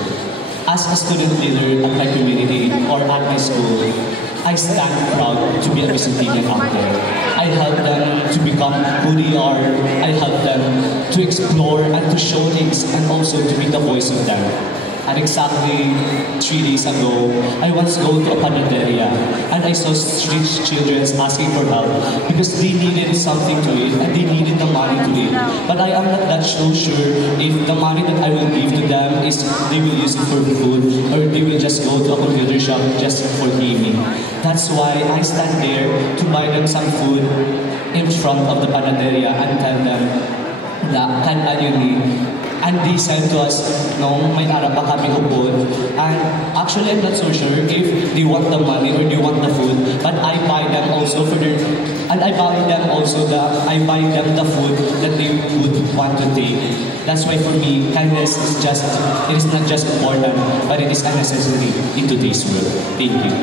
As a student leader at my community or at my school, I stand proud to be a Byzantinian out there. I help them to become who they are. I help them to explore and to show things and also to be the voice of them. And exactly 3 days ago, I once go to a panaderia and I saw street children asking for help because they needed something to eat and they needed the money to eat. But I am not that so sure if the money that I will give to them is they will use it for food or they will just go to a computer shop just for gaming. That's why I stand there to buy them some food in front of the panaderia and tell them that can I need. And they said to us, no, may arap pa kami upod. And actually, I'm not so sure if they want the money or they want the food. But I buy them also for their, and I buy them also I buy them the food that they would want to take. That's why for me, kindness is just, it is not just important, but it is a necessity in today's world. Thank you.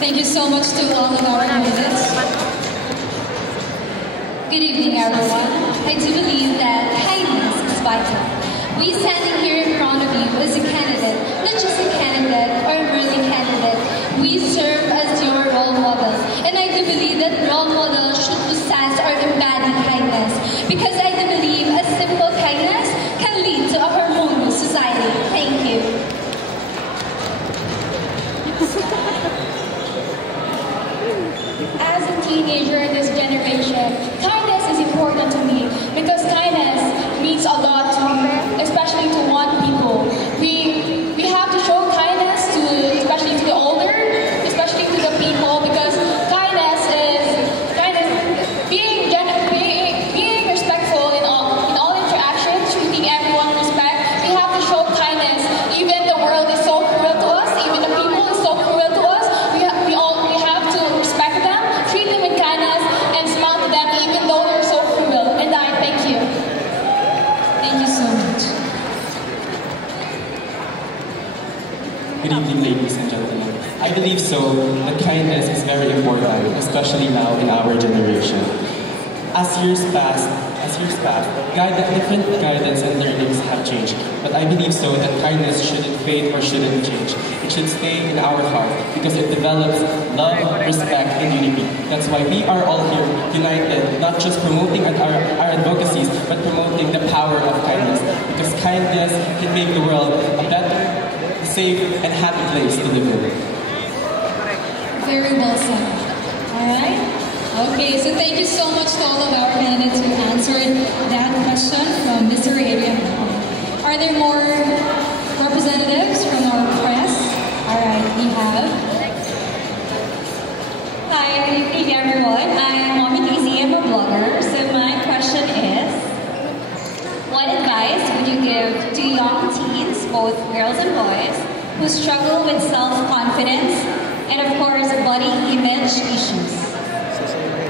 Thank you so much to all of our candidates. Good evening, everyone. I do believe that kindness is vital. We standing here in front of you as a candidate, not just a candidate or a worthy candidate. We serve as your role models. And I do believe that role models should possess or embody kindness. Because I do believe a simple kindness can lead to a harmonious society. Thank you. As a teenager in this generation, kindness is important to me because kindness means a lot to me, especially to one people. We have to show kindness to, especially to the older, especially to the people, because kindness is being respectful in all interactions, treating everyone with respect. We have to show kindness, even the world is so cruel to us, even the people is so cruel to us. We have to respect them, treat them with kindness, and smile to them even though they're so cruel. And I thank you. Thank you so much. Good evening, ladies and gentlemen. I believe so that kindness is very important, especially now in our generation. As years pass, different guidance and learnings have changed. But I believe so that kindness shouldn't fade or shouldn't change. It should stay in our heart because it develops love, respect, and unity. That's why we are all here, united, not just promoting our advocacies, but promoting the power of kindness. Because kindness can make the world a better, safe, and happy place to live in. Very well said. Alright? Okay, so thank you so much to all of our candidates who answered that question from Mr. Adrian. Are there more representatives from our press? Alright, we have. Hi, good evening everyone. I'm girls and boys who struggle with self-confidence and, of course, body image issues.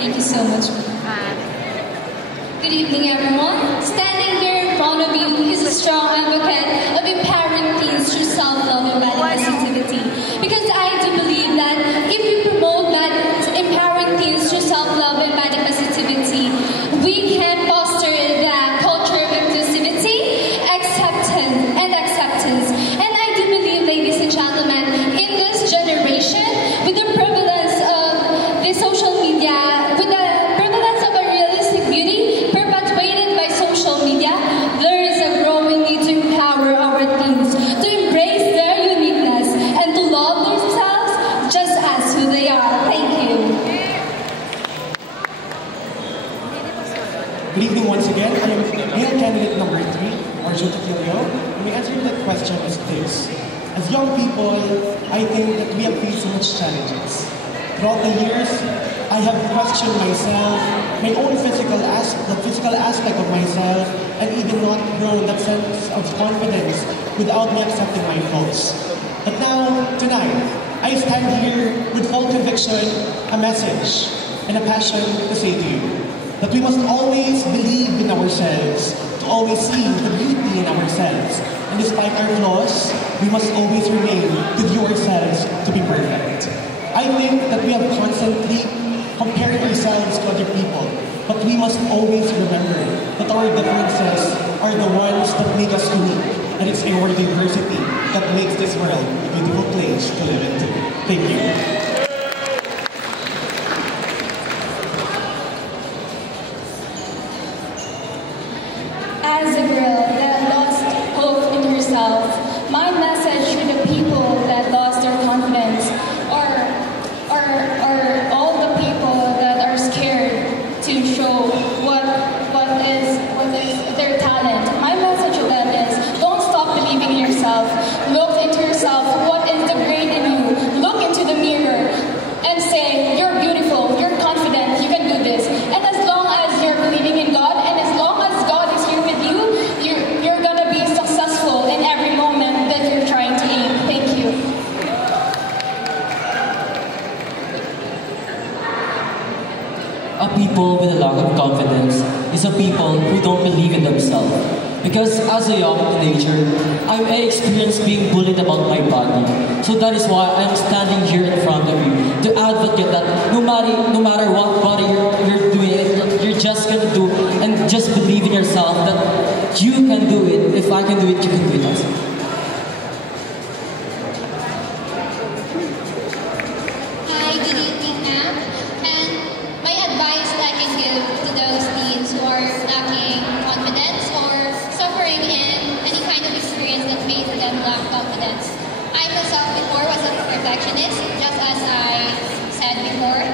Thank you so much. Good evening, everyone. Standing here in front of you is a strong advocate of empowering teens through self-love and body positivity. Because I do believe that if you promote that empowering teens through self-love and body positivity, we can foster that culture of inclusivity, acceptance. And I do believe, ladies and gentlemen, in this generation, with the prevalence of the social media, with the prevalence of a realistic beauty perpetuated by social media, there is a growing need to empower our teens to embrace their uniqueness and to love themselves just as who they are. Thank you. Good evening once again. I am male candidate number 3, Arjun Tikilio. My answer to that question is this. As young people, I think that we have faced so much challenges. Throughout the years, I have questioned myself, my own physical aspect of myself, and even not grown that sense of confidence without me accepting my flaws. But now, tonight, I stand here with full conviction, a message, and a passion to say to you that we must always believe in ourselves, to always see the beauty in ourselves. And despite our flaws, we must always remain to view ourselves to be perfect. I think that we have constantly compared ourselves to other people, but we must always remember that our differences are the ones that make us unique, and it's our diversity that makes this world a beautiful place to live into. Thank you. As a girl that lost hope in herself, my message to the people that lost their confidence are all the people that are scared to show what is their talent. My message to them is, don't stop believing in yourself. Look into yourself. What is the great in you? Look into the mirror and say, you're beautiful, you're confident, you can do this. And as long as you're believing in God, and as long as God is here with you, you're gonna be successful in every moment that you're trying to aim. Thank you. A people with a lack of confidence is a people who don't believe in themselves. Because as a young teenager, I experienced being bullied about my body. So that is why I'm standing here in front of you to advocate that no matter what body you're doing, you're just gonna do, and just believe in yourself that you can do it. If I can do it, you can do it also. Hi, good evening, ma'am. And my advice that I can give to those teens who are lacking confidence or suffering in any kind of experience that made them lack confidence. I myself before was a perfectionist, just as I said before,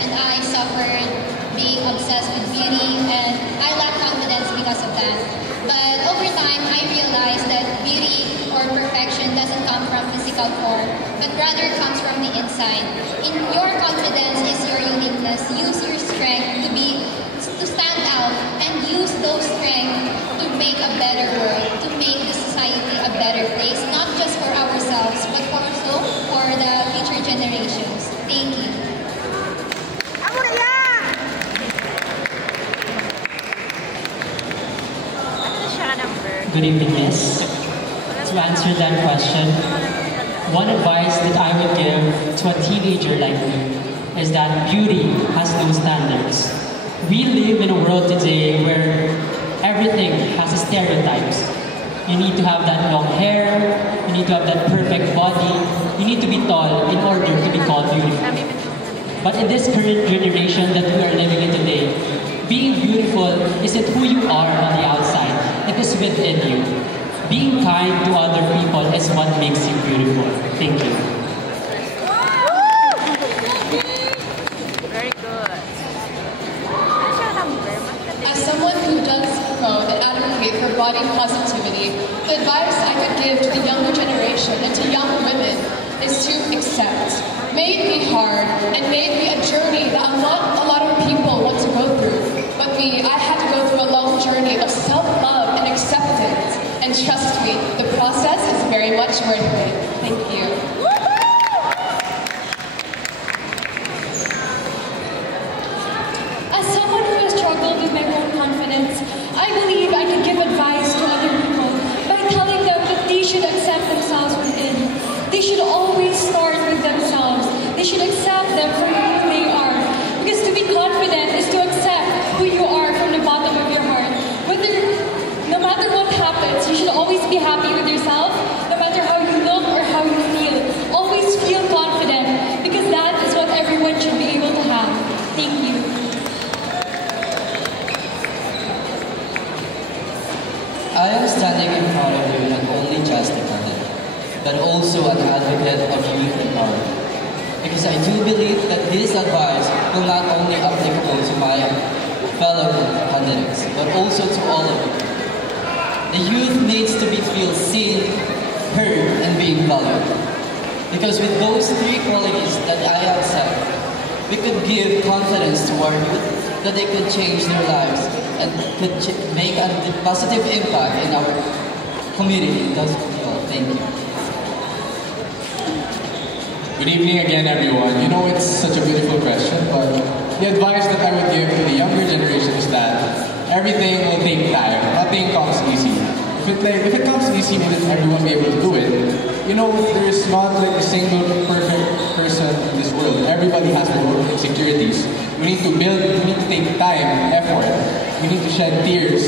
and I suffered being obsessed with beauty, and I lack confidence because of that. But over time, I realized that beauty or perfection doesn't come from physical form, but rather comes from the inside. In your confidence is your uniqueness. Use your strength to stand out, and use those strengths to make a better world, to make the society a better place, not just for ourselves, but also for the future generations. Thank you. Good evening, Miss. To answer that question, one advice that I would give to a teenager like me is that beauty has no standards. We live in a world today where everything has stereotypes. You need to have that long hair, you need to have that perfect body, you need to be tall in order to be called beautiful. But in this current generation that we are living in today, being beautiful isn't who you are on the outside, it is within you. Being kind to other people is what makes you beautiful. Thank you. Very good. As someone who does promote and advocate for body positivity, the advice I could give to the younger generation and to young women is to accept. May it be hard, and may it be a journey that not a lot of people want to go through. But me, I had to go through a long journey of self-love and acceptance. And trust me, the process is very much struggled with my own confidence, I believe I can give advice to other people by telling them that they should accept themselves within. They should always start with themselves. They should accept them for who they are. Because to be confident is to accept who you are from the bottom of your heart. No matter what happens, you should always be happy with yourself, no matter how you look or how you feel. Always feel confident, because that is what everyone should be able to have. Thank you. I am standing in front of you not only just a candidate, but also an advocate of youth empowerment. Because I do believe that this advice will not only applicable to my fellow candidates, but also to all of you. The youth needs to feel seen, heard, and being valued. Because with those three qualities that I have said, we could give confidence to our youth that they could change their lives and could make a positive impact in our community. That's all. Thank you. Good evening again, everyone. You know, it's such a beautiful question, but the advice that I would give to the younger generation is that everything will take time. Nothing comes easy. If it comes easy, wouldn't everyone be able to do it? You know, there's not like a single perfect person in this world. Everybody has their own insecurities. We need to take time, effort. We need to shed tears.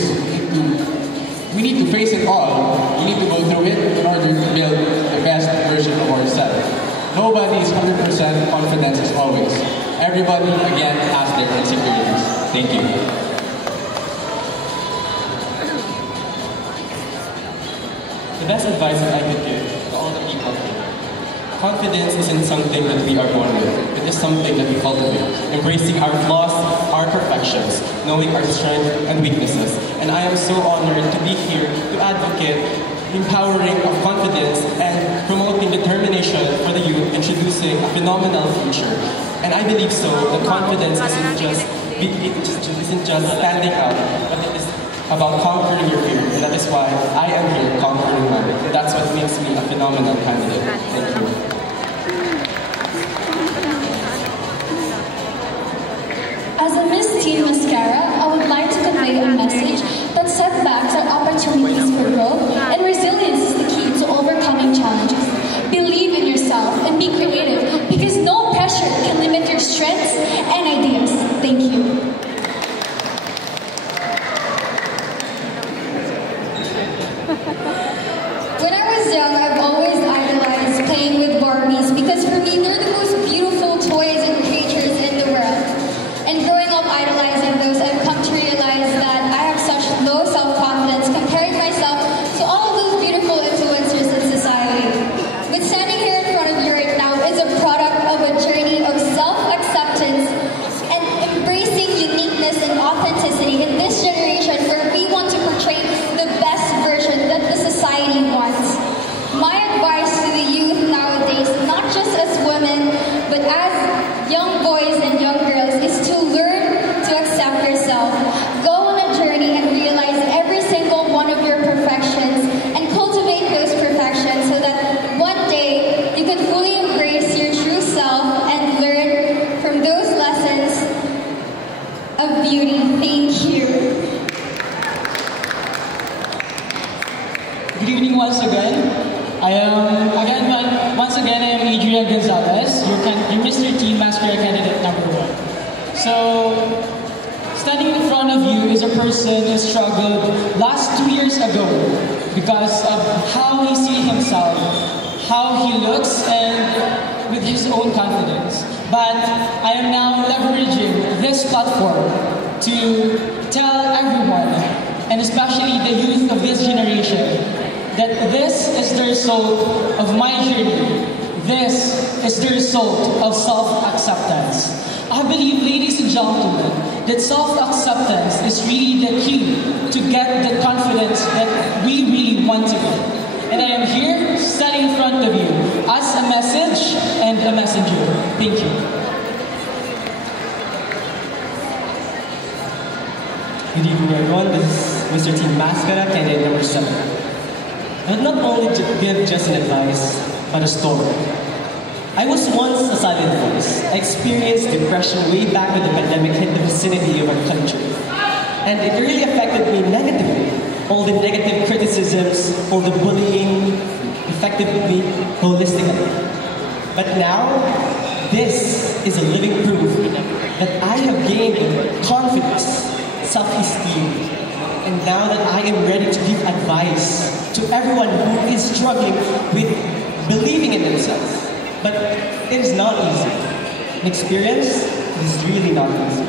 We need to face it all. We need to go through it in order to build the best version of ourselves. Nobody is 100% confident as always. Everybody, again, has their insecurities. Thank you. The best advice that I could give to all the people: confidence isn't something that we are born with. It is something that we cultivate. Embracing our flaws, our perfections, knowing our strengths and weaknesses. And I am so honored to be here to advocate empowering of confidence and promoting determination for the youth, introducing a phenomenal future. And I believe so that confidence isn't just standing out, but it is about conquering your fear. And that is why I am here conquering mine. That's what makes me a phenomenal candidate. Thank you. As a Miss Teen Mascara, I would like to convey a message that setbacks are opportunities for growth and resilience is the key to overcoming challenges. Believe in yourself and be creative, because no pressure can limit your strengths and ideas. Thank you. When I was young, I've always idolized playing with Barbies, because for me, they're the most beautiful toys and creatures in the world. And growing up idolizing those, I've come to realize that I have such low self-confidence comparing myself to all of those beautiful influencers in society. But standing here in front of you right now is a product of a journey of self-acceptance and embracing uniqueness and authenticity in this generation, where we want to portray the best version that the society wants. My advice to the youth nowadays, not just as women, but as young boys and young girls, is to learn to accept yourself. Go on a journey and realize every single one of your perfections and cultivate those perfections so that one day you can fully embrace your true self and learn from those lessons of beauty. Thank you. Good evening once again. Once again, I am Adrian Gonzalez, your Mr. Teen Mascara candidate number 1. So, standing in front of you is a person who struggled last 2 years ago because of how he sees himself, how he looks, and with his own confidence. But I am now leveraging this platform to tell everyone, and especially the youth of this generation, that this is the result of my journey. This is the result of self-acceptance. I believe, ladies and gentlemen, that self-acceptance is really the key to get the confidence that we really want to get. And I am here, standing in front of you, as a message and a messenger. Thank you. Good evening, everyone. This is Mr. Teen Mascara, candidate number 7. I would not only give just an advice, but a story. I was once a silent voice. I experienced depression way back when the pandemic hit the vicinity of our country. And it really affected me negatively. All the negative criticisms, all the bullying affected me holistically. But now, this is a living proof that I have gained confidence, self-esteem, and now that I am ready to give advice to everyone who is struggling with believing in themselves. But it is not easy. An experience is really not easy.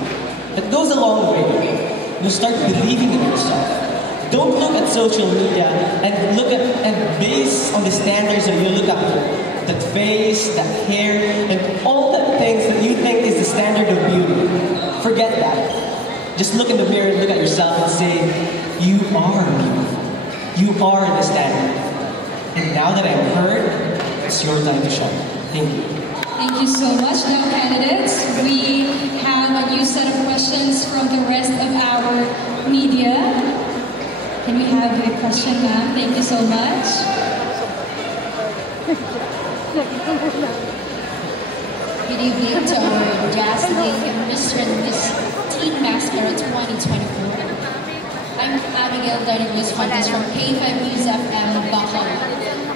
It goes a long way. You start believing in yourself. Don't look at social media and look at and base on the standards that you look up to. That face, that hair, and all the things that you think is the standard of beauty. Forget that. Just look in the mirror and look at yourself and say, you are beautiful. You are the standard. And now that I'm heard, it's your time to shine. Thank you. Thank you so much. Now, candidates, we have a new set of questions from the rest of our media. Can we have a question, ma'am? Thank you so much. Good evening to our dazzling Mr. and Miss Teen Mascara 2024. I'm Abigail Darnagos Fontes from K5 News FM Bacolod.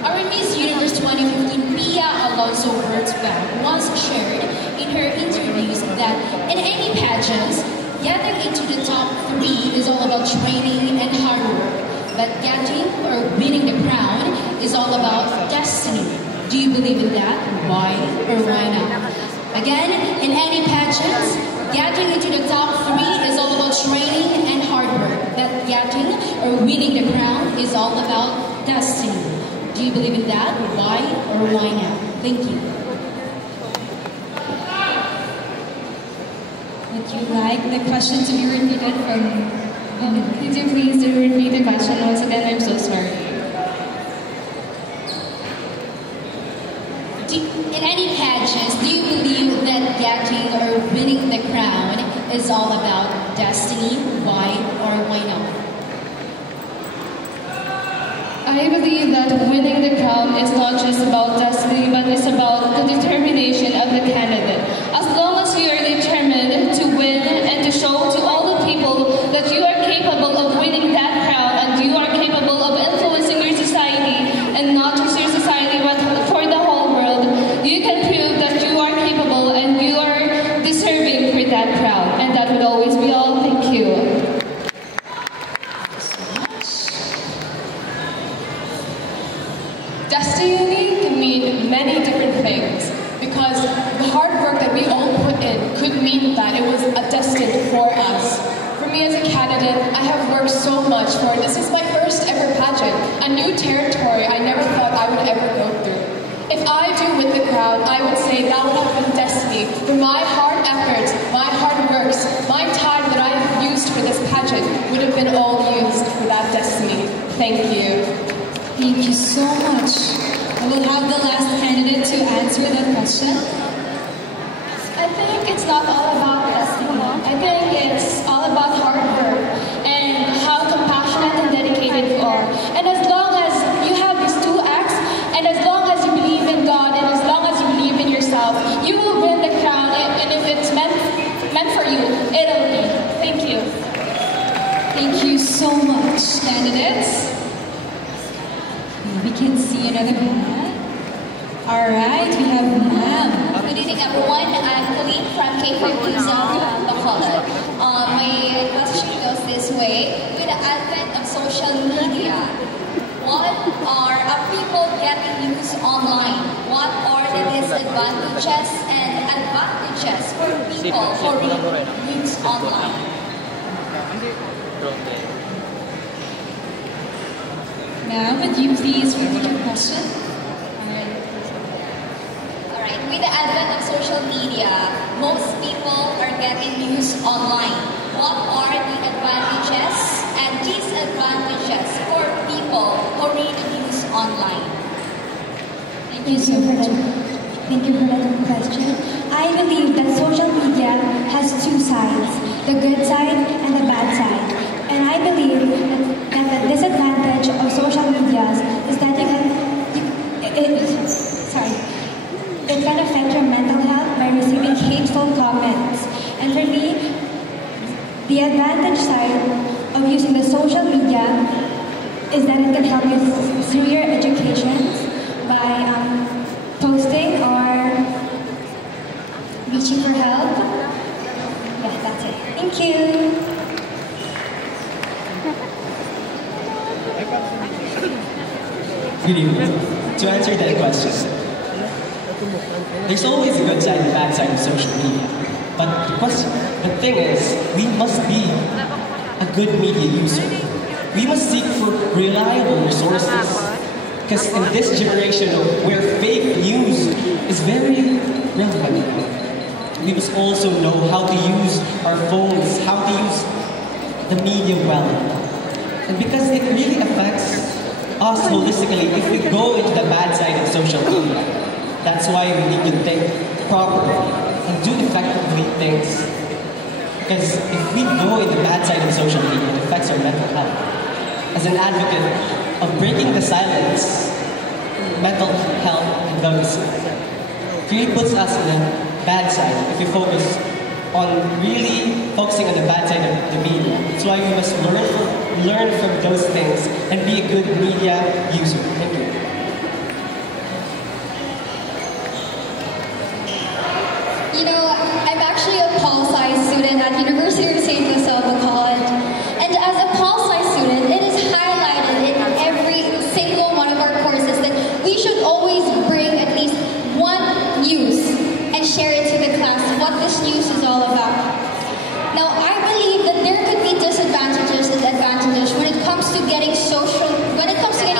Our Miss Universe 2015 Pia Alonso Wurzbach once shared in her interviews that in any pageants, getting into the top 3 is all about training and hard work, but getting or winning the crown is all about destiny. Do you believe in that? Why or why not? Again, in any pageants, getting into the top 3 is all about training and hard work, but getting or winning the crown is all about destiny. Do you believe in that? Why or why not? Thank you. Would you like the question to be repeated from... Could you please repeat the question once again? I'm so sorry. In any pageants, do you believe that getting or winning the crown is all about destiny? Why or why not? I believe that winning the crown is not just about destiny, but it's about the determination of the candidate. As long as you are determined to win and to show to all the people that you are capable of winning that crown and you are capable of influencing your society, and not just your society but for the whole world, you can prove that you are capable and you are deserving for that crown. And that would always be all. Thank you. Destiny can mean many different things, because the hard work that we all put in could mean that it was destined for us. For me as a candidate, I have worked so much for it. This is my first ever pageant, a new territory I never thought I would ever go through. If I do win the crown, I would say that would have been destiny. For my hard efforts, my hard works, my time that I've used for this pageant would have been all used for that destiny. Thank you. Thank you so much. I will have the last candidate to answer that question. I think it's not all about destiny. I think it's all about hard work and how compassionate and dedicated you are. And as long as you have these 2 acts, and as long as you believe in God, and as long as you believe in yourself, you will win the crown. And if it's meant for you, it'll be. Thank you. Thank you so much, candidates. We can see another hand. Alright, we have ma'am. Good evening everyone, I'm Colleen from K5 News Bacolod. My question goes this way. With the advent of social media, what are people getting news online? What are the disadvantages and advantages for people who read news online? Ma'am, would you please repeat your question? Alright, with the advent of social media, most people are getting news online. What are the advantages and disadvantages for people who read news online? Thank you for that question. I believe that social media has 2 sides, the good side and the bad side. And I believe that the disadvantage of social media is that it can affect your mental health by receiving hateful comments. And for me, The advantage side of using the social media is that it can help you through your education by posting or reaching for help. Yeah, that's it. Thank you. Good evening. To answer that question, there's always a good side and bad side of social media. But the thing is, we must be a good media user. We must seek for reliable resources. Because in this generation where fake news is very relevant, we must also know how to use our phones, how to use the media well. And because it really affects us holistically if we go into the bad side of social media. That's why we need to think properly and do effectively things. Because if we go in the bad side of social media, it affects our mental health. As an advocate of breaking the silence, mental health and wellness, it really puts us in the bad side if we focus on really focusing on the bad side of the media. That's why we must learn from those things and be a good media user. Thank you. You know, I'm actually a pol-sci student at University of St. Lucia BACOLOD. And as a pol-sci student, it is highlighted in every single one of our courses that we should always bring at least one news and share it to the class, what this news is all about. Now, I believe that there could be disadvantages and advantages when it comes to getting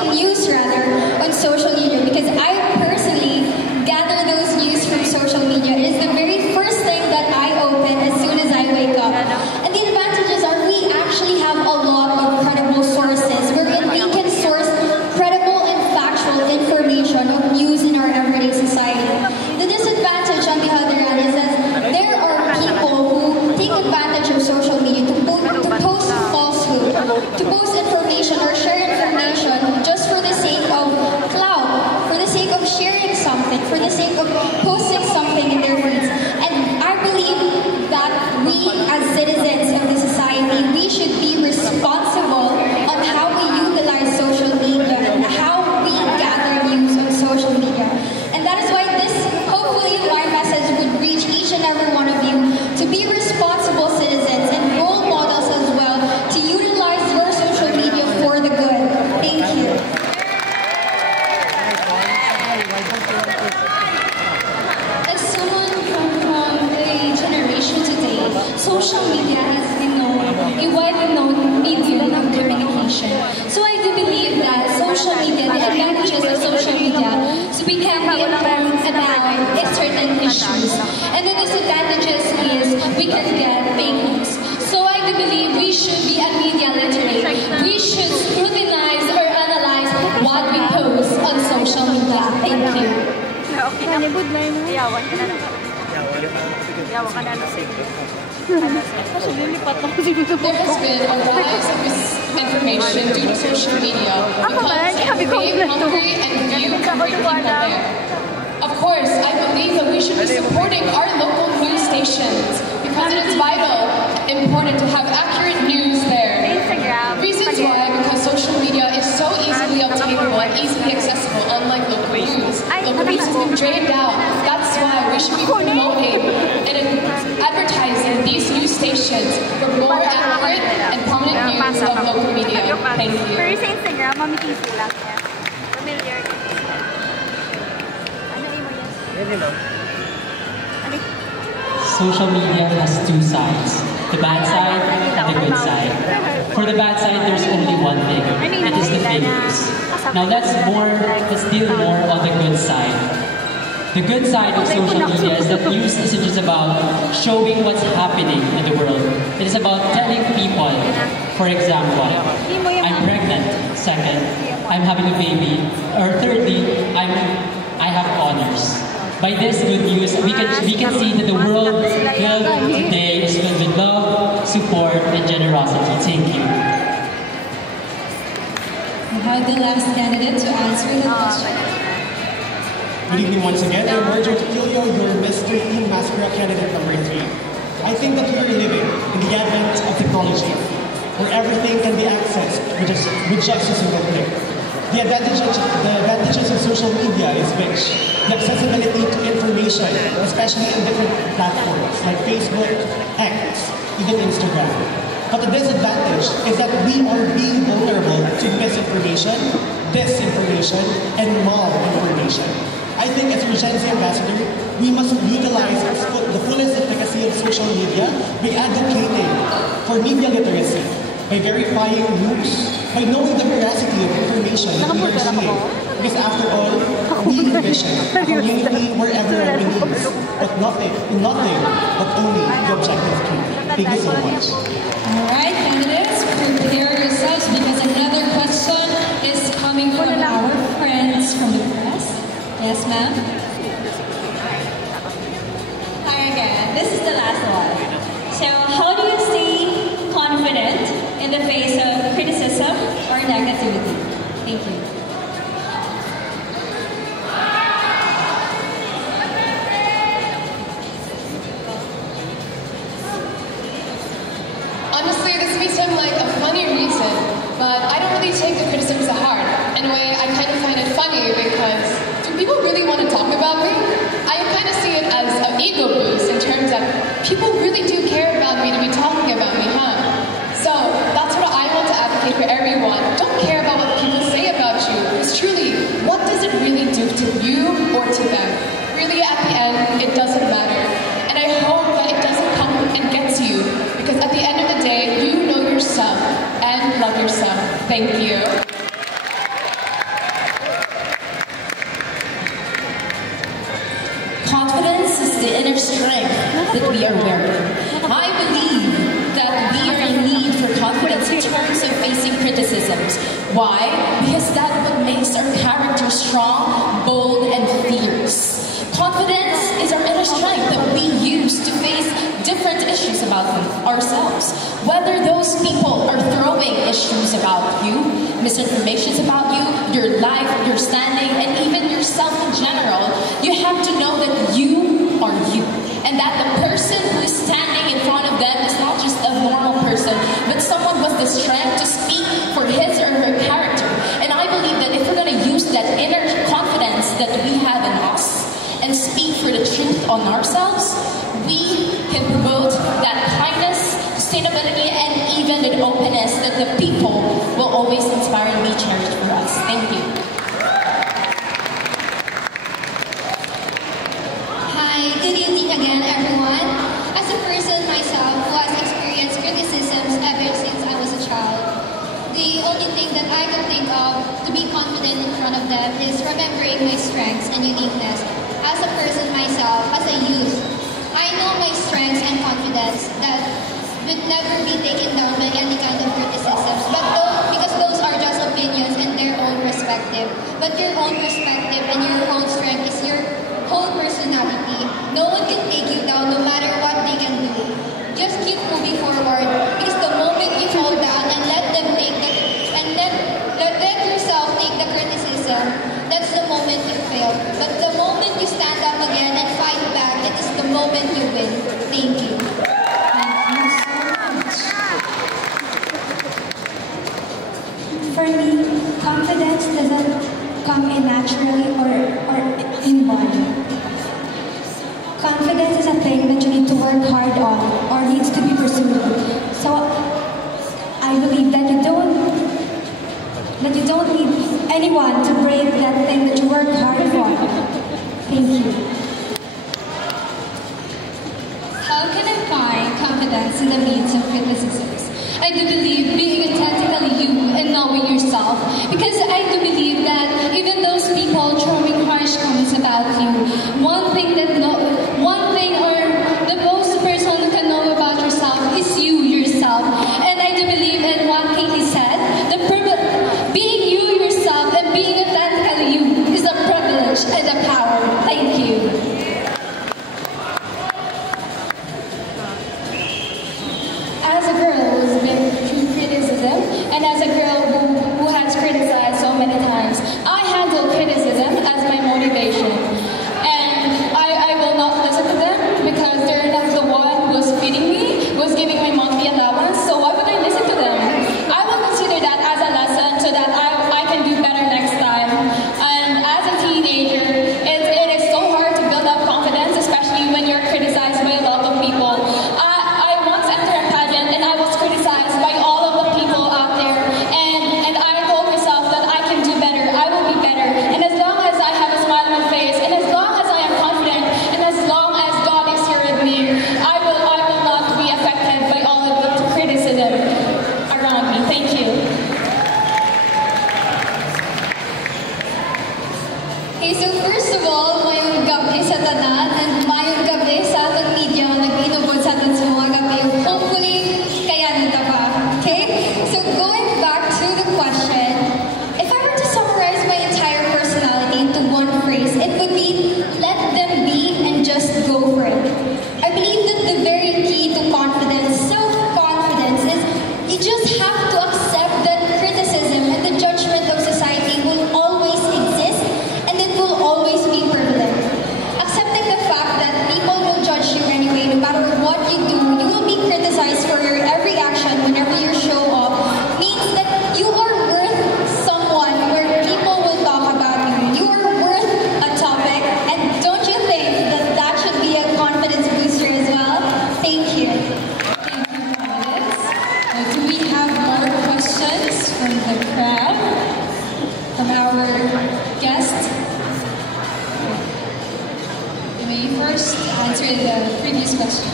news on social media, because I personally gather those news from social media. It is the very first thing that I open as soon as I wake up. And the advantages are we actually have a lot of credible sources wherein we can source credible and factual information of news in our everyday society. The disadvantage, on the other hand, is that there are people who take advantage of social media to post falsehood, to post information or share information just for the sake of clout, for the sake of sharing something, for the sake of posting something in their feeds. And I believe that we, as citizens of the society, we should be responsible on how we utilize social media and how we gather news on social media. And that is why this, hopefully, my message would reach each and every one of you to be responsible citizens and role models as well, to utilize your social media for the good. Thank you. As someone from the generation today, social media has been a widely known medium of communication. So I do believe that social media, the advantages of social media, so we can be informed about certain issues. And the disadvantages is we can get fake news. So I do believe we should be a media literate. We should scrutinize or analyze what we post on social media. Thank you. There has been a rise of misinformation due to social media because of being hungry and view every people there. Of course, I believe that we should be supporting our local news stations because it is vital, important to have accurate news there. Reasons why, because social media is so easily obtainable and easily accessible, unlike local news. Local news has been drained out. That's why we should be promoting and advertising these news stations for more accurate and prominent news of local media. Thank you. Social media has two sides, the bad side and the good side. For the bad side, there's only one thing, it is the fake news. Now let's deal more on the good side. The good side of social media is that news isn't just about showing what's happening in the world. It is about telling people, for example, I'm pregnant, second, I'm having a baby, or thirdly, I have honors. By this good news, we can see that the world filled today is filled with love, support, and generosity. Thank you. We have the last candidate to answer the question. Good evening once again. I'm Roger Tequilio, your Mr. Team MASSKARA candidate number 3. I think that we are living in the advent of the technology, where everything can be accessed with just a single click. The advantages of social media is which the accessibility to information, especially in different platforms like Facebook, X, even Instagram. But the disadvantage is that we are being vulnerable to misinformation, disinformation, and malinformation. I think as your Gen Z ambassador, we must utilize the fullest efficacy of social media by advocating for media literacy, by verifying news, by knowing the veracity of information that we are seeing. Because after all, we envision a community where everyone believes, but nothing, but only the objective truth. Thank you so much. Alright, candidates, prepare yourselves because another question is coming from our friends from the press. Yes, ma'am? Hi again. This is the last one. So, how do you stay confident in the face of criticism or negativity? Thank you. Honestly, this may sound like a funny reason, but I don't really take the criticism to heart. In a way, I kind of find it funny because do people really want to talk about me? I kind of see it as an ego boost in terms of people really do care about me to be talking about me, huh? So that's what I want to advocate for everyone. Don't care about what people say about you, because truly, what does it really do to you or to them? Really, at the end, it doesn't matter. And I hope that it doesn't come and get to you, because at the end of the day, you know yourself and love yourself. Thank you. Confidence is the inner strength that we are wearing. I believe that we are in need for confidence in terms of facing criticisms. Why? Because that's what makes our character strong, bold, and fierce. Confidence is our inner strength that we use to face different issues about ourselves. Whether those people are throwing issues about you, misinformations about you, your life, your standing, and even yourself in general, you have to know that you are you. And that the person who is standing in front of them is not just a normal person, but someone with the strength to speak for his or her character. And I believe that if we're going to use that inner confidence that we have in us and speak for the truth on ourselves, we can promote that kindness, sustainability, and even the openness that the people will always inspire and be cherished for us. Thank you. Hi, good evening again, everyone. As a person myself who has experienced criticisms ever since I was a child, the only thing that I can think of to be confident in front of them is remembering my strengths and uniqueness. As a person myself, as a youth, I know my strengths and confidence that would never be taken down by any kind of criticisms, because those are just opinions and their own perspective. But your own perspective and your own strength is your whole personality. No one can take you down no matter what they can do. Just keep moving forward, because the moment you fall down and let them take the let yourself take the criticism, that's the moment you fail. But the moment you stand up again and fight back, it is the moment you win. Thank you. For me, confidence doesn't come in naturally or inborn. Confidence is a thing that you need to work hard on or needs to be pursued. So I believe that you don't need anyone to break that thing that you work hard for. Thank you. How can I find confidence in the midst of criticisms? I do believe being authentically you and knowing yourself, because I do believe that even those people throwing harsh comments about you, one thing or the most person can know about yourself is you yourself. And I do believe in one thing he said, being you yourself and being authentically you is a privilege and a power. Thank you. As a girl who's been through criticism, and as a girl who has criticized so many times, I handle criticism as my motivation. And I will the allowance, so why would I listen to them? I will consider that as a lesson so that I can do better next time. And as a teenager, it is so hard to build up confidence, especially when you're criticized by a lot of people. I once entered a pageant and I was criticized by all of the people out there, and I told myself that I can do better, I will be better. And as long as I have a smile on my face, and as long as I am confident, and as long as God is here with me, I will not be affected by all of the criticism around me. Thank you. Okay, so first of all, mayong gabi sa tanan and mayong gabi sa atong media nga nag-inubod sa aton sa mga gabi. Hopefully, kaya nita pa. Okay? So going back to the question, if I were to summarize my entire personality into one phrase, it would be, let them be and just go for it. I believe that the very key to confidence, self-confidence, is you just have to accept that criticism and the judgment of society will always exist and it will always be prevalent. Accepting the fact that people will judge you anyway, no matter what you do, you will be criticized for your every action whenever you show up, means that you are worth someone where people will talk about you. You are worth a topic, and don't you think that that should be a confidence booster as well? Thank you. Do we have more questions from the crowd? From our guest? You may first answer the previous question.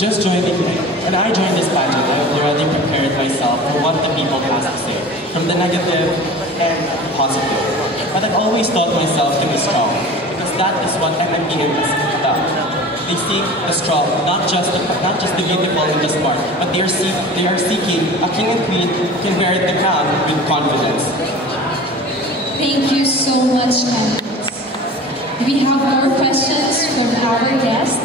Just joining, when I joined this pageant, I already prepared myself for what the people has to say, from the negative and positive. But I've always taught myself to be strong, because that is what MMP is about. They seek the strong, not just the beautiful and the smart, but they are seeking a king and queen who can wear the crown with confidence. Thank you so much, candidates. We have more questions from our guest.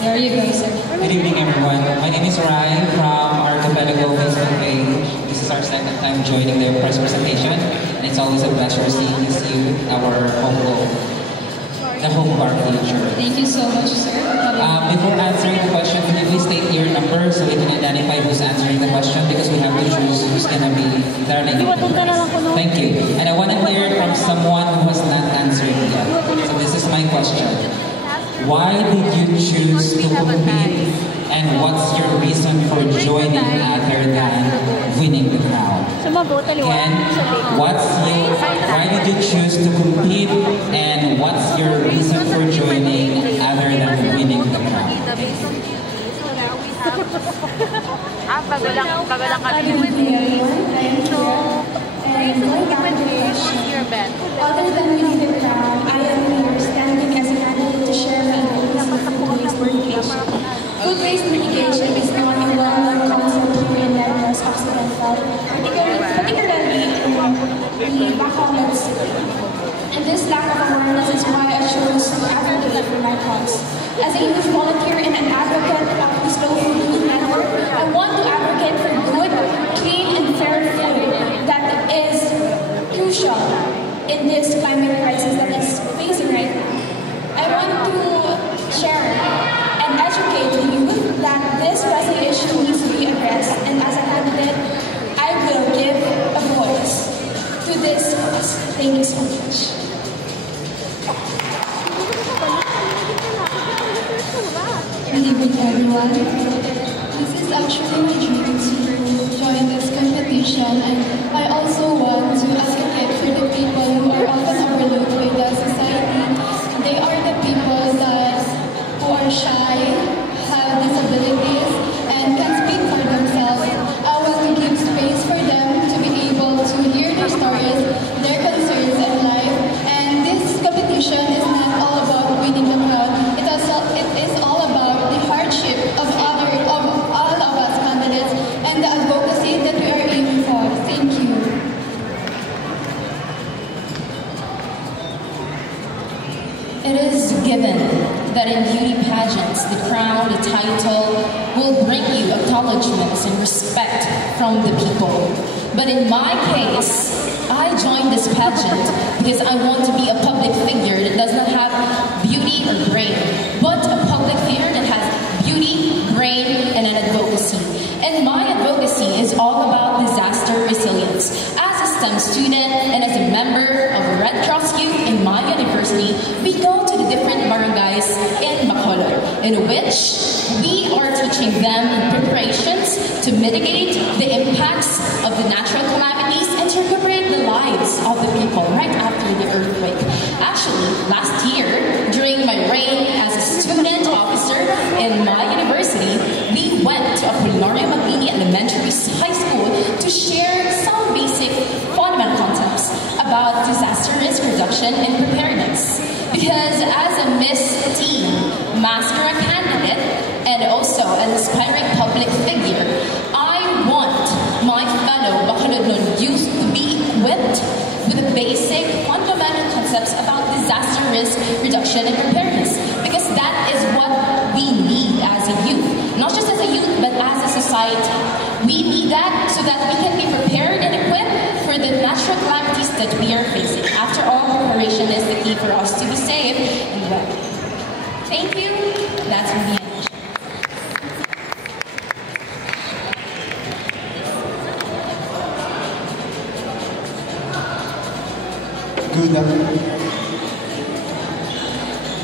There you go, sir. Good evening, everyone. My name is Ryan from Archipelago Facebook page. This is our second time joining the press presentation, and it's always a pleasure seeing you, our the home of our future. Thank you so much, sir. Before answering the question, can you please state your number so we can identify who's answering the question, because we have to choose who's going to be learning. Thank you. And I want to hear from someone who has not answered yet. So this is my question. Why did you choose to compete, and what's your reason for joining other than winning the crown? Again, why did you choose to compete, and what's your reason for joining other than winning the crown? Bago lang kami winning. And going back to the question, other than winning the crown, I am here standing as a candidate to share my ideas on food waste mitigation. Food waste mitigation is not a well-known concept here in Negros Occidental, particularly in the BACOLOD city. And this lack of awareness is why I chose to advocate for my cause. As a youth volunteer and an advocate of the Slow Food Youth Network, I want to advocate for good, clean, and fair food that is crucial in this climate crisis that is facing right now. I want to share and educate the youth that this pressing issue needs to be addressed, and as a candidate, I will give a voice to this cause. Thank you so much. Good evening, everyone. This is actually my dream to join this competition, and I also want to advocate for the people who are often overlooked by the society. They are the people who are shy, have disabilities, and can speak for themselves. I want to give space for them to be able to hear their stories, their concerns in life. And this competition is not all about winning the crown. It is all about the hardship of all of us candidates and the advocacy that we are aiming for. Thank you. It is given that in beauty pageants, the crown, the title, will bring you acknowledgements and respect from the people. But in my case, I joined this pageant because I want to be a public figure that does not have beauty or brain, but a public figure that has beauty brain, and an advocacy. And my advocacy is all about disaster resilience. As a STEM student and as a member of Red Cross Youth in my university, we go to the different barangays in Bacolod, in which we are teaching them preparations to mitigate the impacts of the natural calamities and to recuperate the lives of the people right after the earthquake. Actually, last year, during my reign as a student officer in my university, we went to Apolinario Maglini Elementary High School to share some basic fundamental concepts about disaster risk reduction and preparedness. Because as a Miss Teen MASSKARA candidate and also an aspiring public figure, I want my fellow Bacolod youth to be equipped with the basic fundamental concepts about disaster risk reduction and preparedness. Because that is what we need as a youth. Not just as a youth, but as a society. We need that so that we can be prepared and equipped for the natural calamities that we are facing. After all, preparation is the key for us to be safe and well. Thank you. That's me.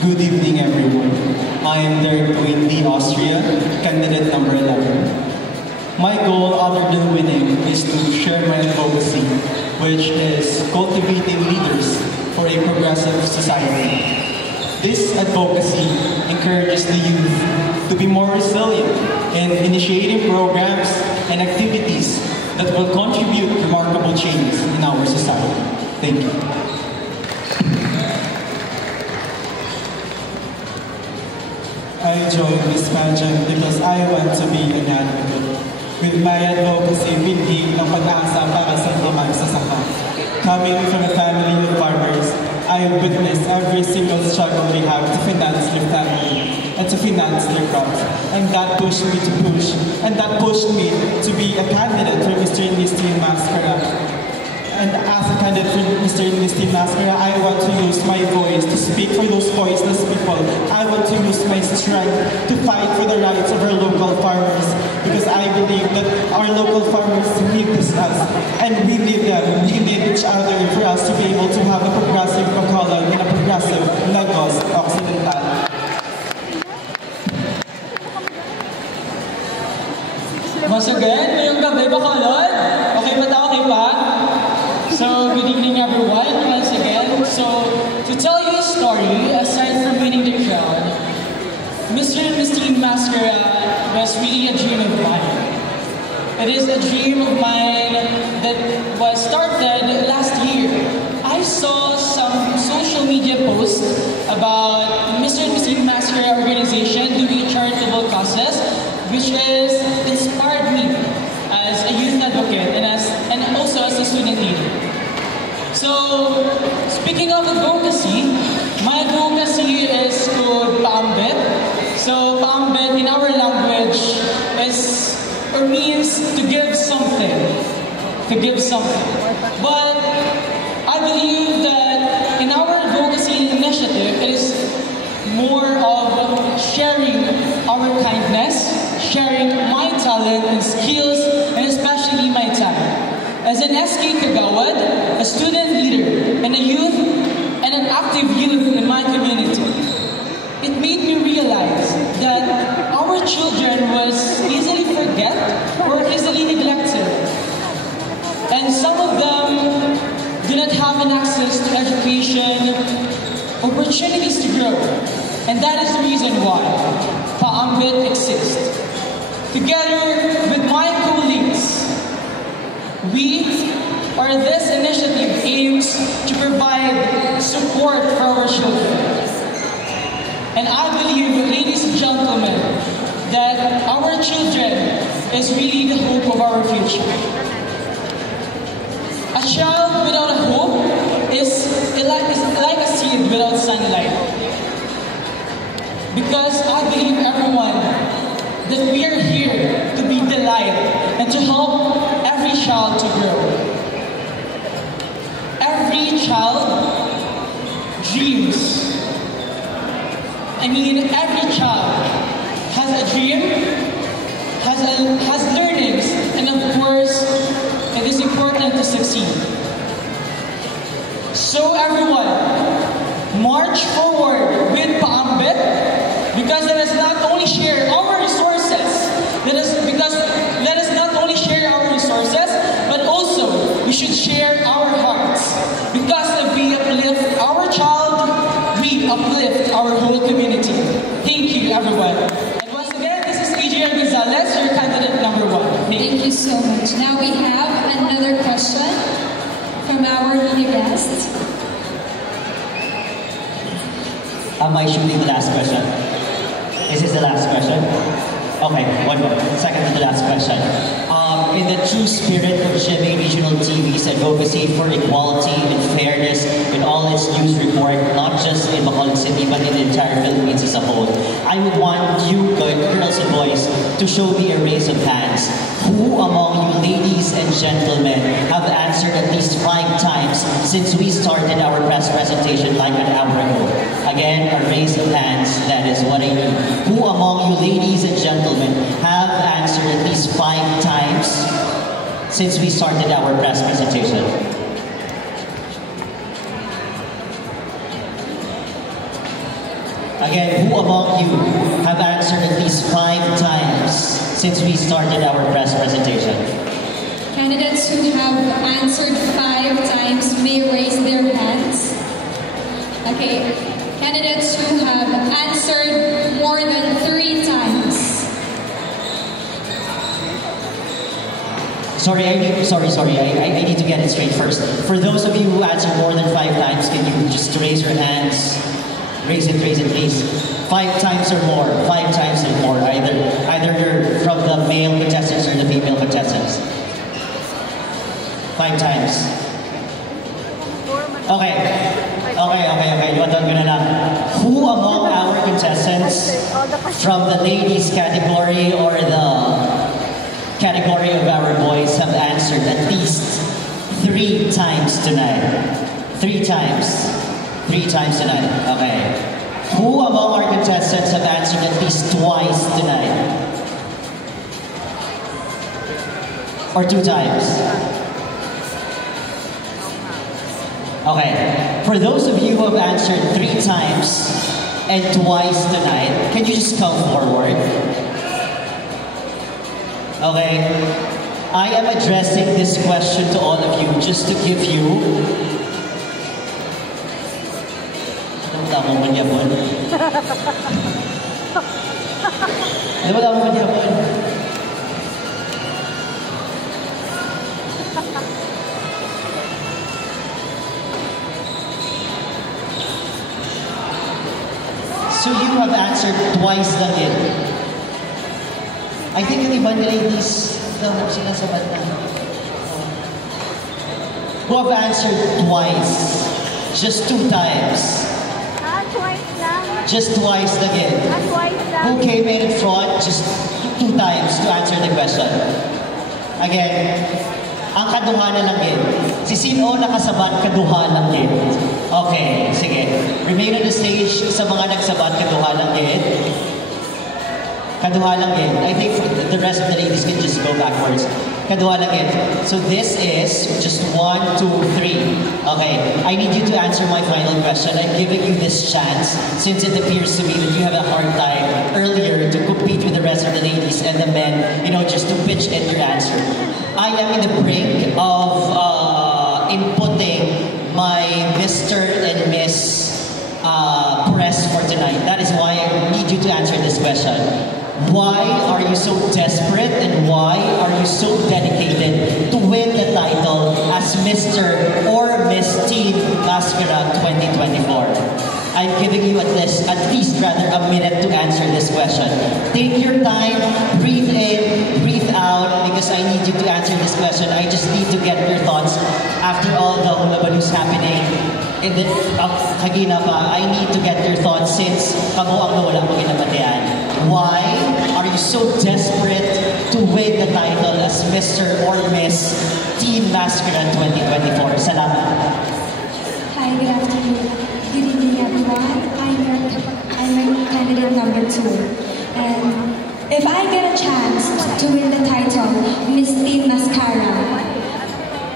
Good evening, everyone. I am Derek Wayne Lee, Austria, candidate number 11. My goal, other than winning, is to share my advocacy, which is cultivating leaders for a progressive society. This advocacy encourages the youth to be more resilient in initiating programs and activities that will contribute remarkable change in our society. Thank you. I joined this pageant because I want to be an advocate. With my advocacy, binhi ng pag-asa para sa mga magsasaka. Coming from a family of farmers, I have witnessed every single struggle they have to finance their family and to finance their crops. And that pushed me to push. And that pushed me to be a candidate for Mr. and Miss Teen MASSKARA. And as a candidate for Mr. and Miss Teen MASSKARA, I want to use my voice to speak for those voiceless people. I want to use my strength to fight for the rights of our local farmers. Because I believe that our local farmers need us, and we need them. We need each other for us to be able to have a progressive Bacolod and a progressive Lagos Occidental. Once again, ngayong gabi, Bacolod. Okay ba ta? Okay pa? So, good evening everyone, once again. So, to tell you a story, aside from winning the crown, Mr. and Miss Teen MASSKARA was really a dream of mine. It is a dream of mine that was started last year. I saw some social media posts about Mr. and Miss Teen MASSKARA organization doing charitable causes, which has inspired me as a youth advocate and also as a student leader. So, speaking of advocacy, my advocacy is called paambit. So, paambit in our language is or means to give something. To give something. But I believe that in our advocacy initiative, it is more of sharing our kindness, sharing my talent and skills, and especially my time. As an SK Kagawad, a student leader, and a youth, and an active youth in my community, it made me realize that our children was easily forget or easily neglected. And some of them do not have an access to education, opportunities to grow. And that is the reason why Paambit exists. Together with my colleagues, this initiative aims to provide support for our children. And I believe, ladies and gentlemen, that our children is really the hope of our future. A child without a hope is like a seed without sunlight. Because I believe, everyone, that we are here to be the light and to help every child to grow. Every child dreams. I mean, every child has a dream has learnings, and of course, it is important to succeed. So everyone, march forward with paambit, because let us not only share our resources, let us not only share our resources, but also we should share our hearts. Because if we uplift our child, we uplift our whole community. Thank you, everyone. And once again, this is Adrian Gonzalez, your candidate number 1. Thank you so much. Now we have another question from our media guest. Am I shooting the last question? Is this the last question? Okay, one more. Second to the last question. In the true spirit of GMA Regional TV's advocacy for equality and fairness in all its news report, not just in Bacolod City, but in the entire Philippines as a whole, I would want you girls and boys to show me a raise of hands. Who among you ladies and gentlemen have answered at least 5 times since we started our press presentation like an hour ago? Again, a raise of hands, that is what I need. Who among you ladies and gentlemen have answered at least 5 times since we started our press presentation? Again, who among you have answered at least 5 times since we started our press presentation? Candidates who have answered 5 times may raise their hands. Okay, candidates who have answered more than 3 times. Sorry, I need to get it straight first. For those of you who answered more than 5 times, can you just raise your hands? Raise it, please. 5 times or more. 5 times or more. Either you're from the male contestants or the female contestants. 5 times. Okay. Who among our contestants from the ladies category or the category of our boys have answered at least 3 times tonight? 3 times. 3 times tonight. Okay. Who among our contestants have answered at least twice tonight? Or 2 times? Okay. For those of you who have answered 3 times and twice tonight, can you just come forward? Okay. I am addressing this question to all of you just to give you So you have answered twice lang din. I think yung ibang ladies sinasabat na. Who have answered twice. Just 2 times. Twice lang. Just twice again. Twice lang. Who came in front just 2 times to answer the question? Again, ang kaduhanan lang din. Si sino nakasabat, kaduhanan din. Okay, sige. Remain on the stage sa mga nagsabat, kaduhanan din. Kaduhanan din. I think the rest of the ladies can just go backwards. Kaduhanan din. So this is just 1, 2, 3. Okay, I need you to answer my final question. I'm giving you this chance since it appears to me that you have a hard time earlier to compete with the rest of the ladies and the men, just to pitch in your answer. I am in the brink of inputting my Mr. and Miss press for tonight. That is why I need you to answer this question. Why are you so desperate and why are you so dedicated to win the title as Mr. or Miss Teen MASSKARA 2024? I'm giving you at least a minute to answer this question. Take your time, breathe in, breathe out, because I need you to answer this question. I just need to get your thoughts after all the hulabaloo's happening. In the kagina pa, I need to get your thoughts since kamo ang nawala mo ginabatian. Why are you so desperate to win the title as Mr. or Miss Teen MASSKARA 2024? Salamat. Hi, good afternoon. Good evening, everyone. I'm your candidate number 2. And If I get a chance to win the title, Miss Teen Mascara,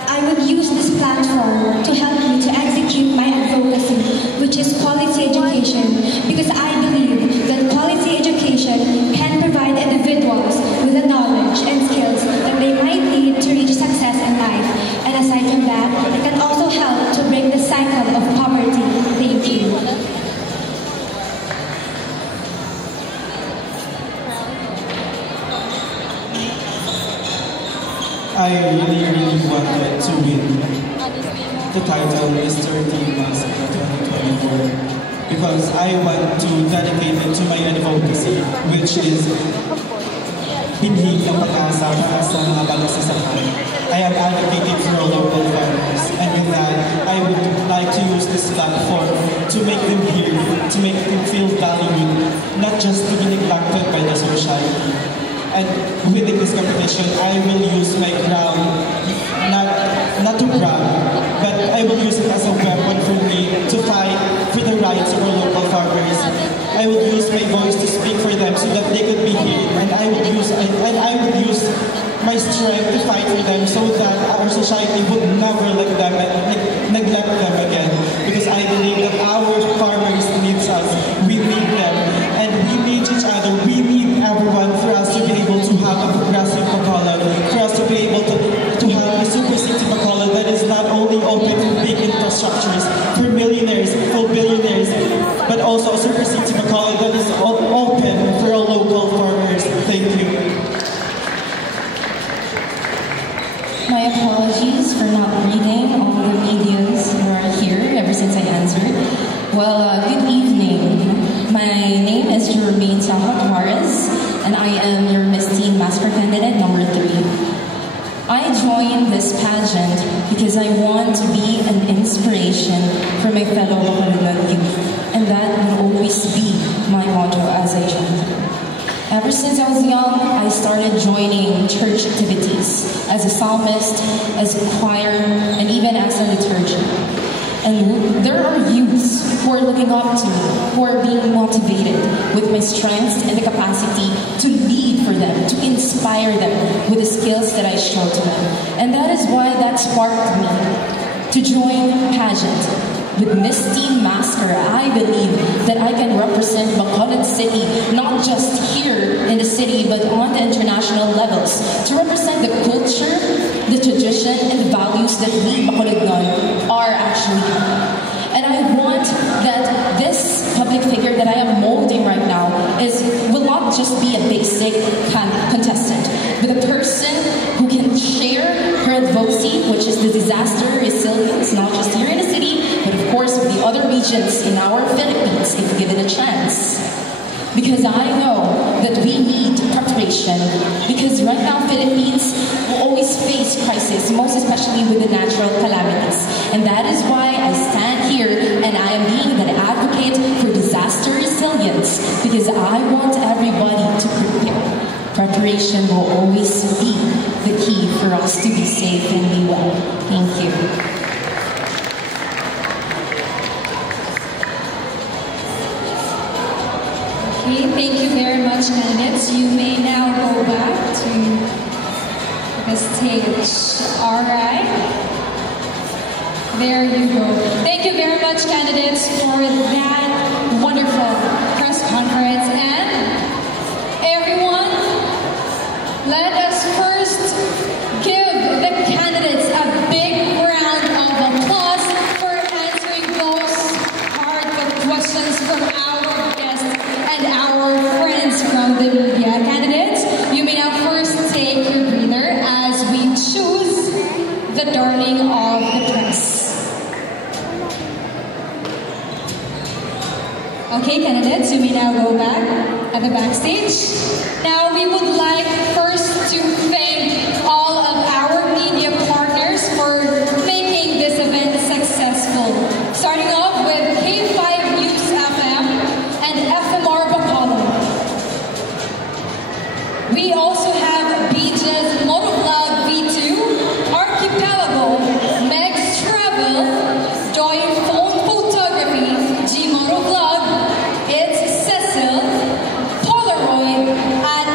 I would use this platform to help me to execute my advocacy, which is quality education, because I believe that quality education can provide individuals with the knowledge and skills that they might need to reach success in life. And aside from that, it can also help to break the cycle of poverty. Thank you. I really wanted to win the title Mr. Teen Mascara 2024 because I want to dedicate it to my advocacy, which is binhig ng pag-asa para sa mga balagsasakan. I am advocating for local farmers, and with that, I would like to use this platform to make them hear, to make them feel valued, not just to be neglected by the society. And winning this competition, I will use my crown, not to brag, but I will use it as a weapon for me to fight for the rights of our local farmers. I will use my voice to speak for them so that they could be heard, and I would use my strength to fight for them so that our society would never neglect them again. Because I believe that our farmers need us, we need them, and we need each other, we need everyone for us to be able to have a progressive Bacolod, for us to be able to have a super city Bacolod that is not only open for big infrastructures, for millionaires, for billionaires, but also a super city Bacolod that is open for our local farmers. Thank you. My apologies for not reading all the medias who are here ever since I answered. Well, good evening. My name is Jermaine Saha Juarez, and I am your Miss Teen Mascara candidate number 3. I joined this pageant because I want to be an inspiration for my fellow Bacolod youth, and that will always be my motto as I join. Ever since I was young, I started joining church activities as a psalmist, as a choir, and even as a liturgy. And there are youths who are looking up to me, who are being motivated with my strengths and the capacity to lead for them, to inspire them with the skills that I show to them. And that is why that sparked me to join pageant. With Miss Teen Mascara, I believe that I can represent Bacolod City, not just here in the city, but on the international levels, to represent the culture, the tradition, and the values that we Bacolodnon are actually. And I want that this public figure that I am molding right now will not just be a basic contestant, but a person who can share her advocacy, which is the disaster resilience, not just here in the city, but of course of the other regions in our Philippines, if given a chance. Because I know that we need preparation, because right now Philippines will always face crisis, most especially with the natural calamities. And that is why I stand here and I am being an advocate for disaster resilience, because I want everybody to prepare. Preparation will always be the key for us to be safe and be well. Thank you. Okay, thank you very much, candidates. You may now go back to the stage. All right. There you go. Thank you very much, candidates, for that wonderful press conference. And everyone, let us first give the candidates a big round of applause for answering those hard questions from our guests and our friends from the media. Candidates, you may now first take your breather as we choose the darling of the press. Okay, candidates, you may now go back at the backstage. Now, we would like first to thank all of our media partners for making this event successful. Starting off with K5 News FM and FMR Bacolod. We also have Beaches Motovlog V2, Archipelago, Meg's Travel, Joy Phone Photography, G Motovlog, It's Cecil, Polaroid, and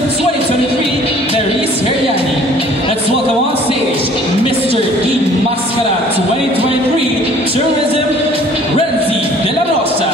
Tourism 2023, Paris Heriani. Let's welcome on stage Mr. MASSKARA 2023 Tourism, Renzi de la Rosa.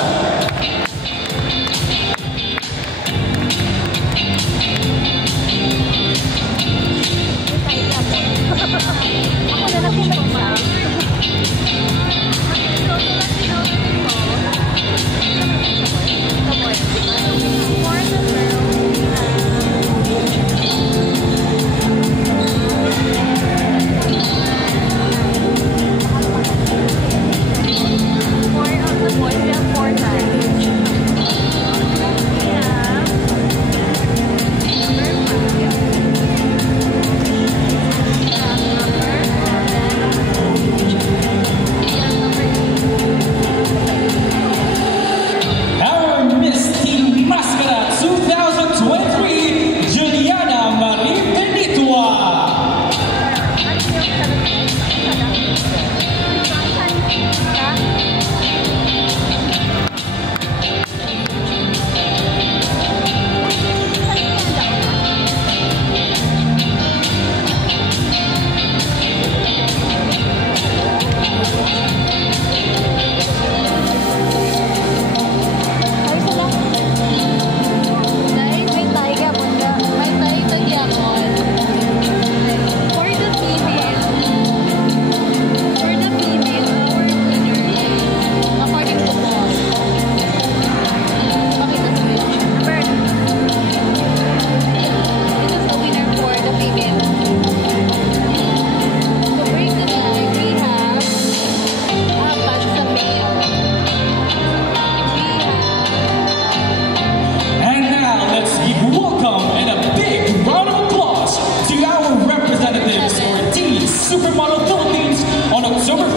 Supermodel Philippines on October 5,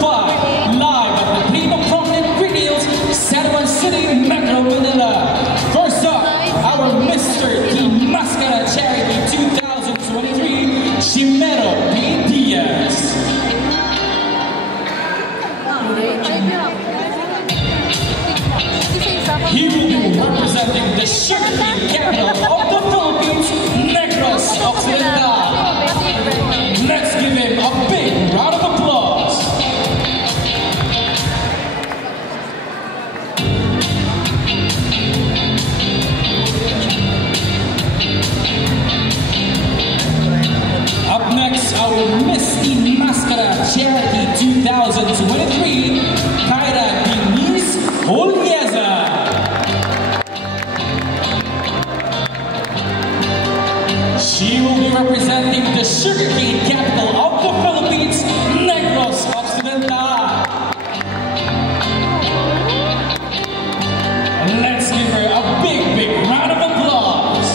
live at the Primo Prominent Greenhills, San Juan City, Metro Manila. First up, our Mr. MASSKARA Charity 2023, Chimero P. Diaz. He will be representing the sugarcane capital of the Philippines, Negros Occidental. Let's give him a big round of applause. Up next, our Misty MASSKARA Charity 2023, Kyra Denise Olieza. She will be representing the sugarcane capital of the Philippines, Negros Occidental. Let's give her a big, big round of applause.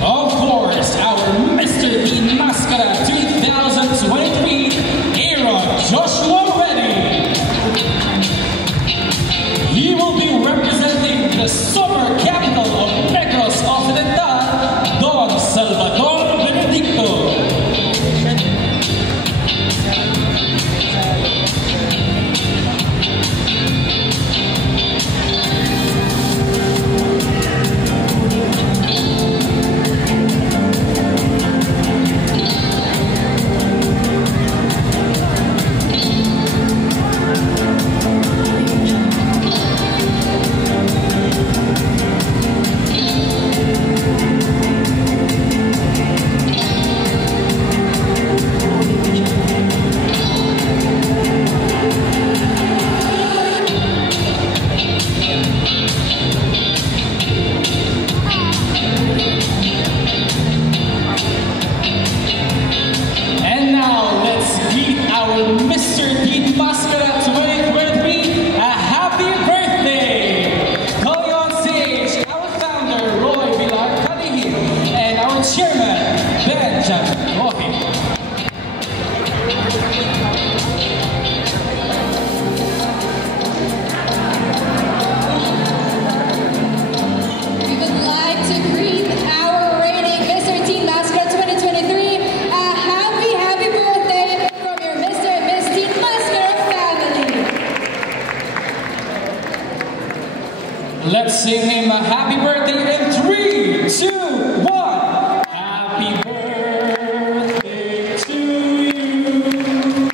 Of course, our Mr. MASSKARA 2023, Aaron Joshua Reddy. He will be representing the summer capital of Negros Occidental, Don Salvador Benedicto. Let's sing him a happy birthday in 3, 2, 1. Happy birthday to you.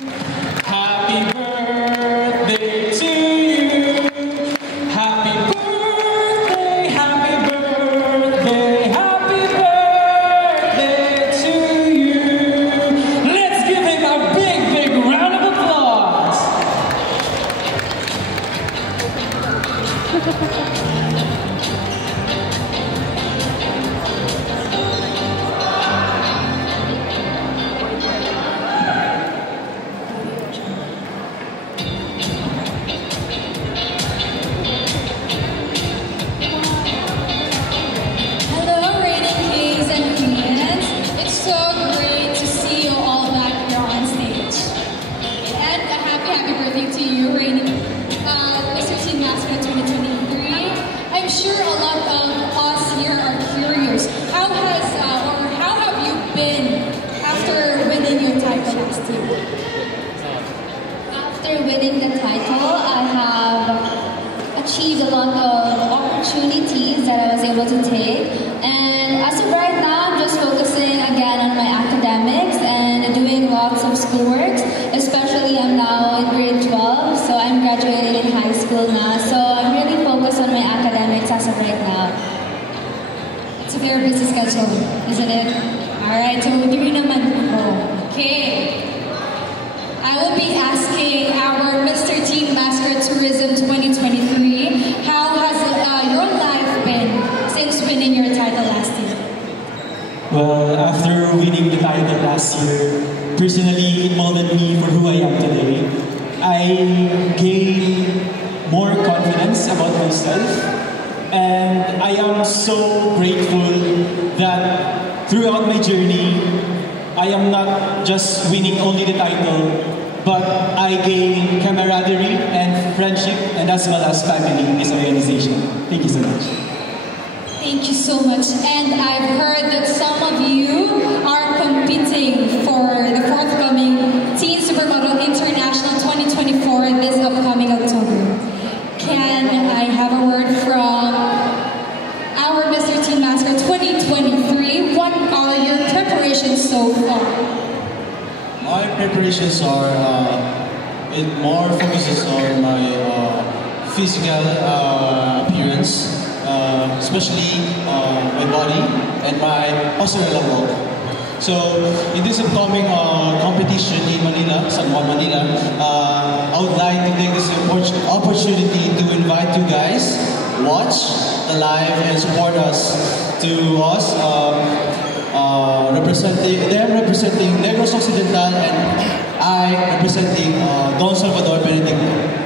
Happy birthday to you. Happy birthday, happy birthday, happy birthday to you. Let's give him a big, big round of applause. Hello, Reigning Kings and Queens. It's so great to see you all back here on stage. And a happy birthday to you, Reigning Mr. Team Mascot 2023. I'm sure a lot of us here are curious. How have you been after winning your title last year? After winning the title, I have achieved a lot of opportunities that I was able to take. And as of right now, I'm just focusing again on my academics and doing lots of schoolwork. Especially I'm now in grade 12, so I'm graduating in high school now. So I'm really focused on my academics as of right now. It's a very busy schedule, isn't it? Alright, so hindi naman ko. Okay. I will be asking our Mr. Team Mascot Tourism 2023, how has your life been since winning your title last year? Well, after winning the title last year, personally, it molded me for who I am today. I gained more confidence about myself, and I am so grateful that throughout my journey, I am not just winning only the title, but I gain camaraderie and friendship, and as well as family in this organization. Thank you so much. Thank you so much. And I've heard that some of you are competing for the forthcoming Teen Supermodel International 2024 this upcoming October. Can I have a word from our Mr. Teen Mascot 2023? What are your preparations so far? My preparations are, it more focuses on my physical appearance, especially my body and my postural walk. So in this upcoming competition in Manila, San Juan, Manila, I would like to take this opportunity to invite you guys, watch the live and support us, representing Negros Occidental, and I representing Don Salvador Benedicto.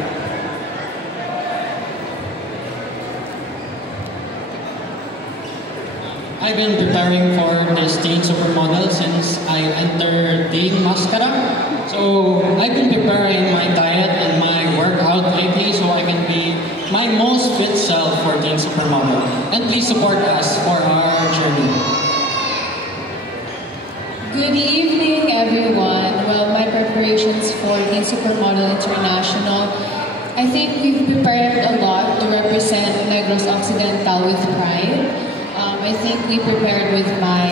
I've been preparing for this teen supermodel since I entered Team MASSKARA. So I've been preparing my diet and my workout lately so I can be my most fit self for Teen Supermodel. And please support us for our journey. Good evening, everyone. Well, my preparations for Teen Supermodel International, I think we've prepared a lot to represent Negros Occidental with pride. I think we prepared with my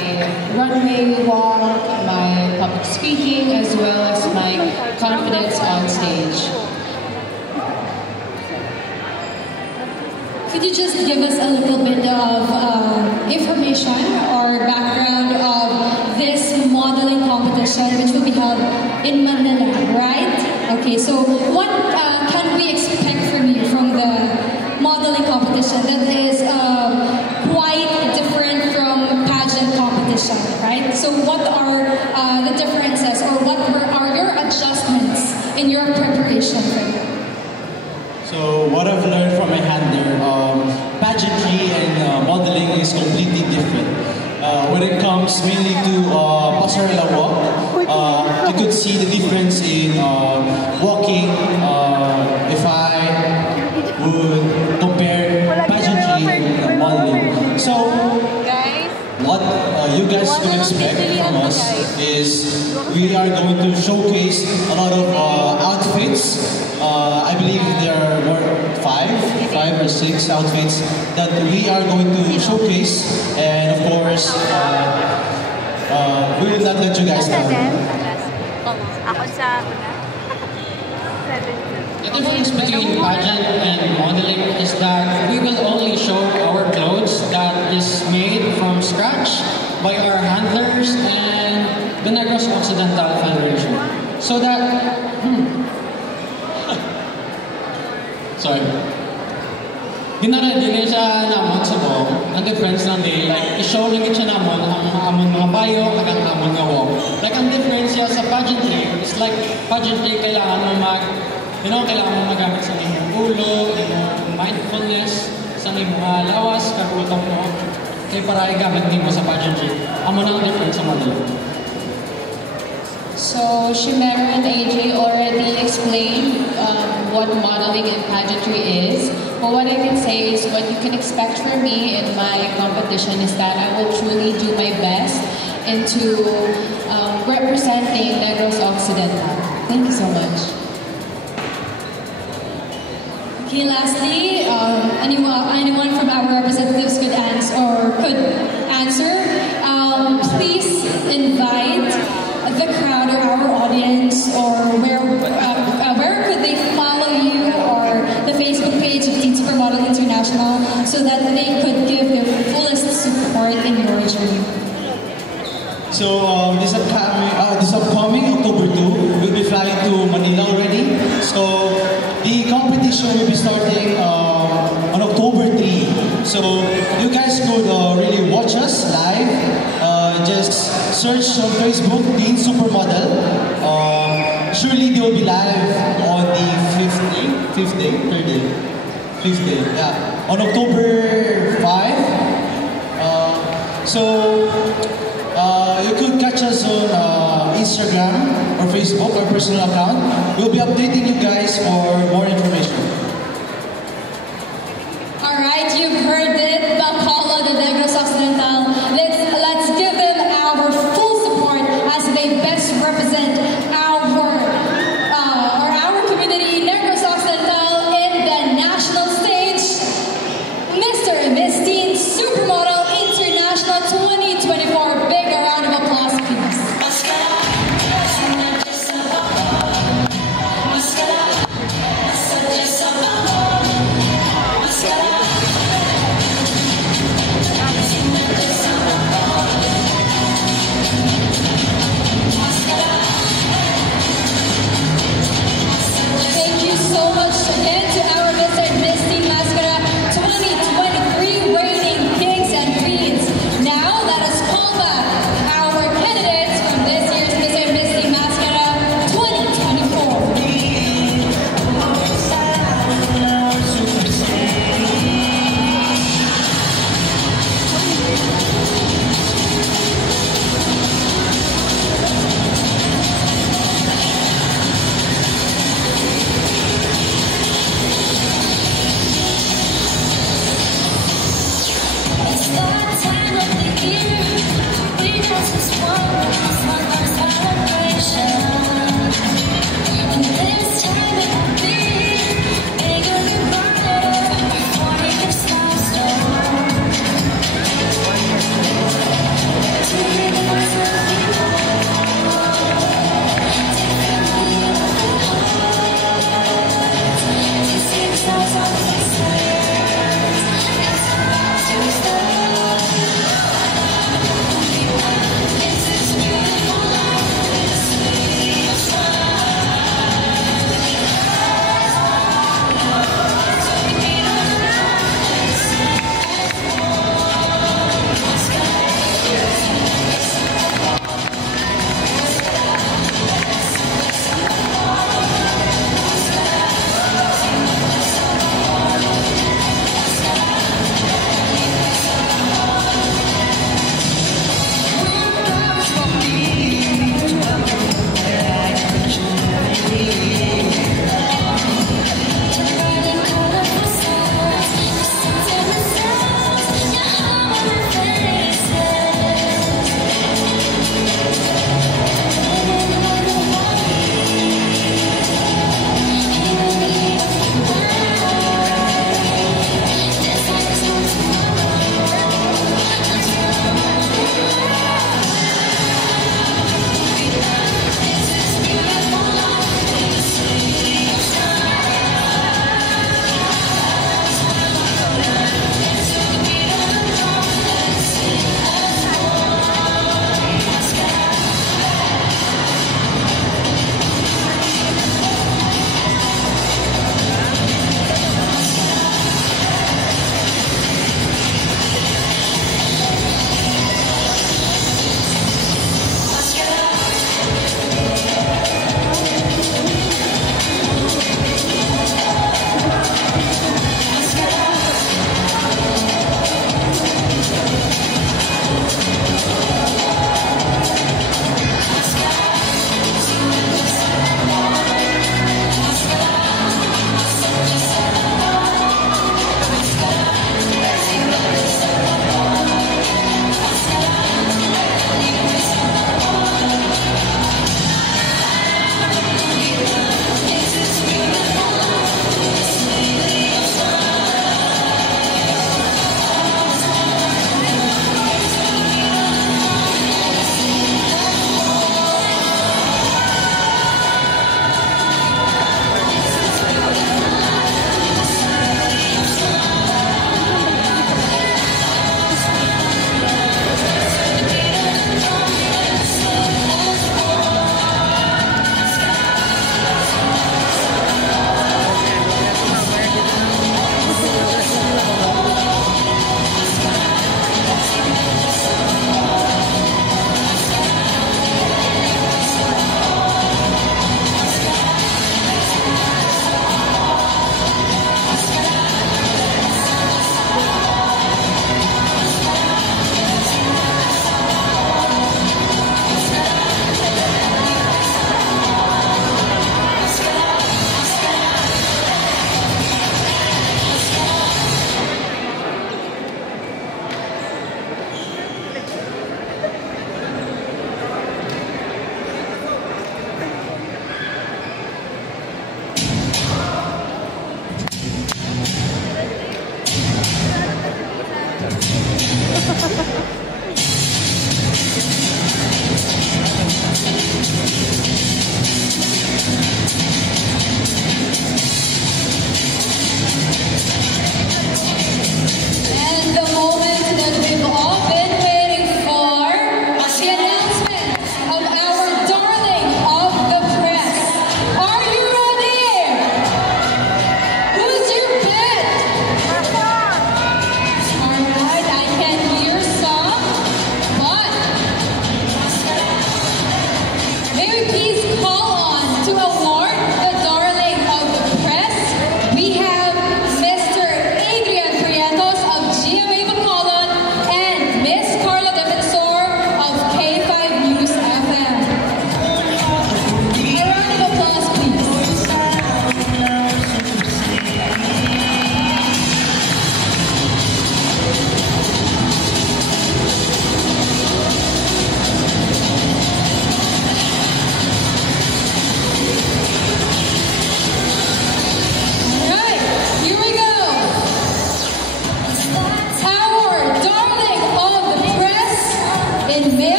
runway walk, my public speaking, as well as my confidence on stage. Could you just give us a little bit of information or background of this modeling competition which will be held in Manila, right? Okay, so what can we expect from you from the modeling competition that is quite different from pageant competition, right? So what are the differences or what are your adjustments in your preparation for it? So what I've learned from my handler, pageantry and modeling is completely different. When it comes mainly to passerella walk, you could see the difference in walking if I would compare pageantry and modeling. So what you guys can expect from us is we are going to showcase a lot of outfits. I believe there are more five or six outfits that we are going to showcase, and of course, we will not let you guys down. The difference between pageant and modeling is that we will only show our clothes that is made from scratch by our handlers and the Negros Occidental Federation. So that, sorry. Ginara din siya namon sa buong. Ang difference lang din, like, i-show lang siya namon ang amon mga bayo at ang amon nga walk. Like, ang difference siya sa pageantry, it's like pageantry kailangan mo kailangan mo magamit sa inyong ulo, mindfulness, sa mga lawas, kagutom mo. Kaya para i-gamit din mo sa pageantry. Amon ang difference sa modeling. So, Shimera and AJ already explained what modeling and pageantry is. But what I can say is what you can expect from me in my competition is that I will truly do my best into representing Negros Occidental. Thank you so much. Okay, lastly, anyone from our representatives could answer. Please invite the crowd or our audience, or where could they follow you, or the Facebook page of Teen Supermodel International, so that they could give their fullest support in your journey. So this upcoming October 2, we'll be flying to Manila already. So the competition will be starting on October 3. So you guys could really watch us live. Just search on Facebook, Teen Supermodel. Surely they will be live on the 5th day, yeah, on October 5. You could catch us on Instagram or Facebook, our personal account. We'll be updating you guys for more information.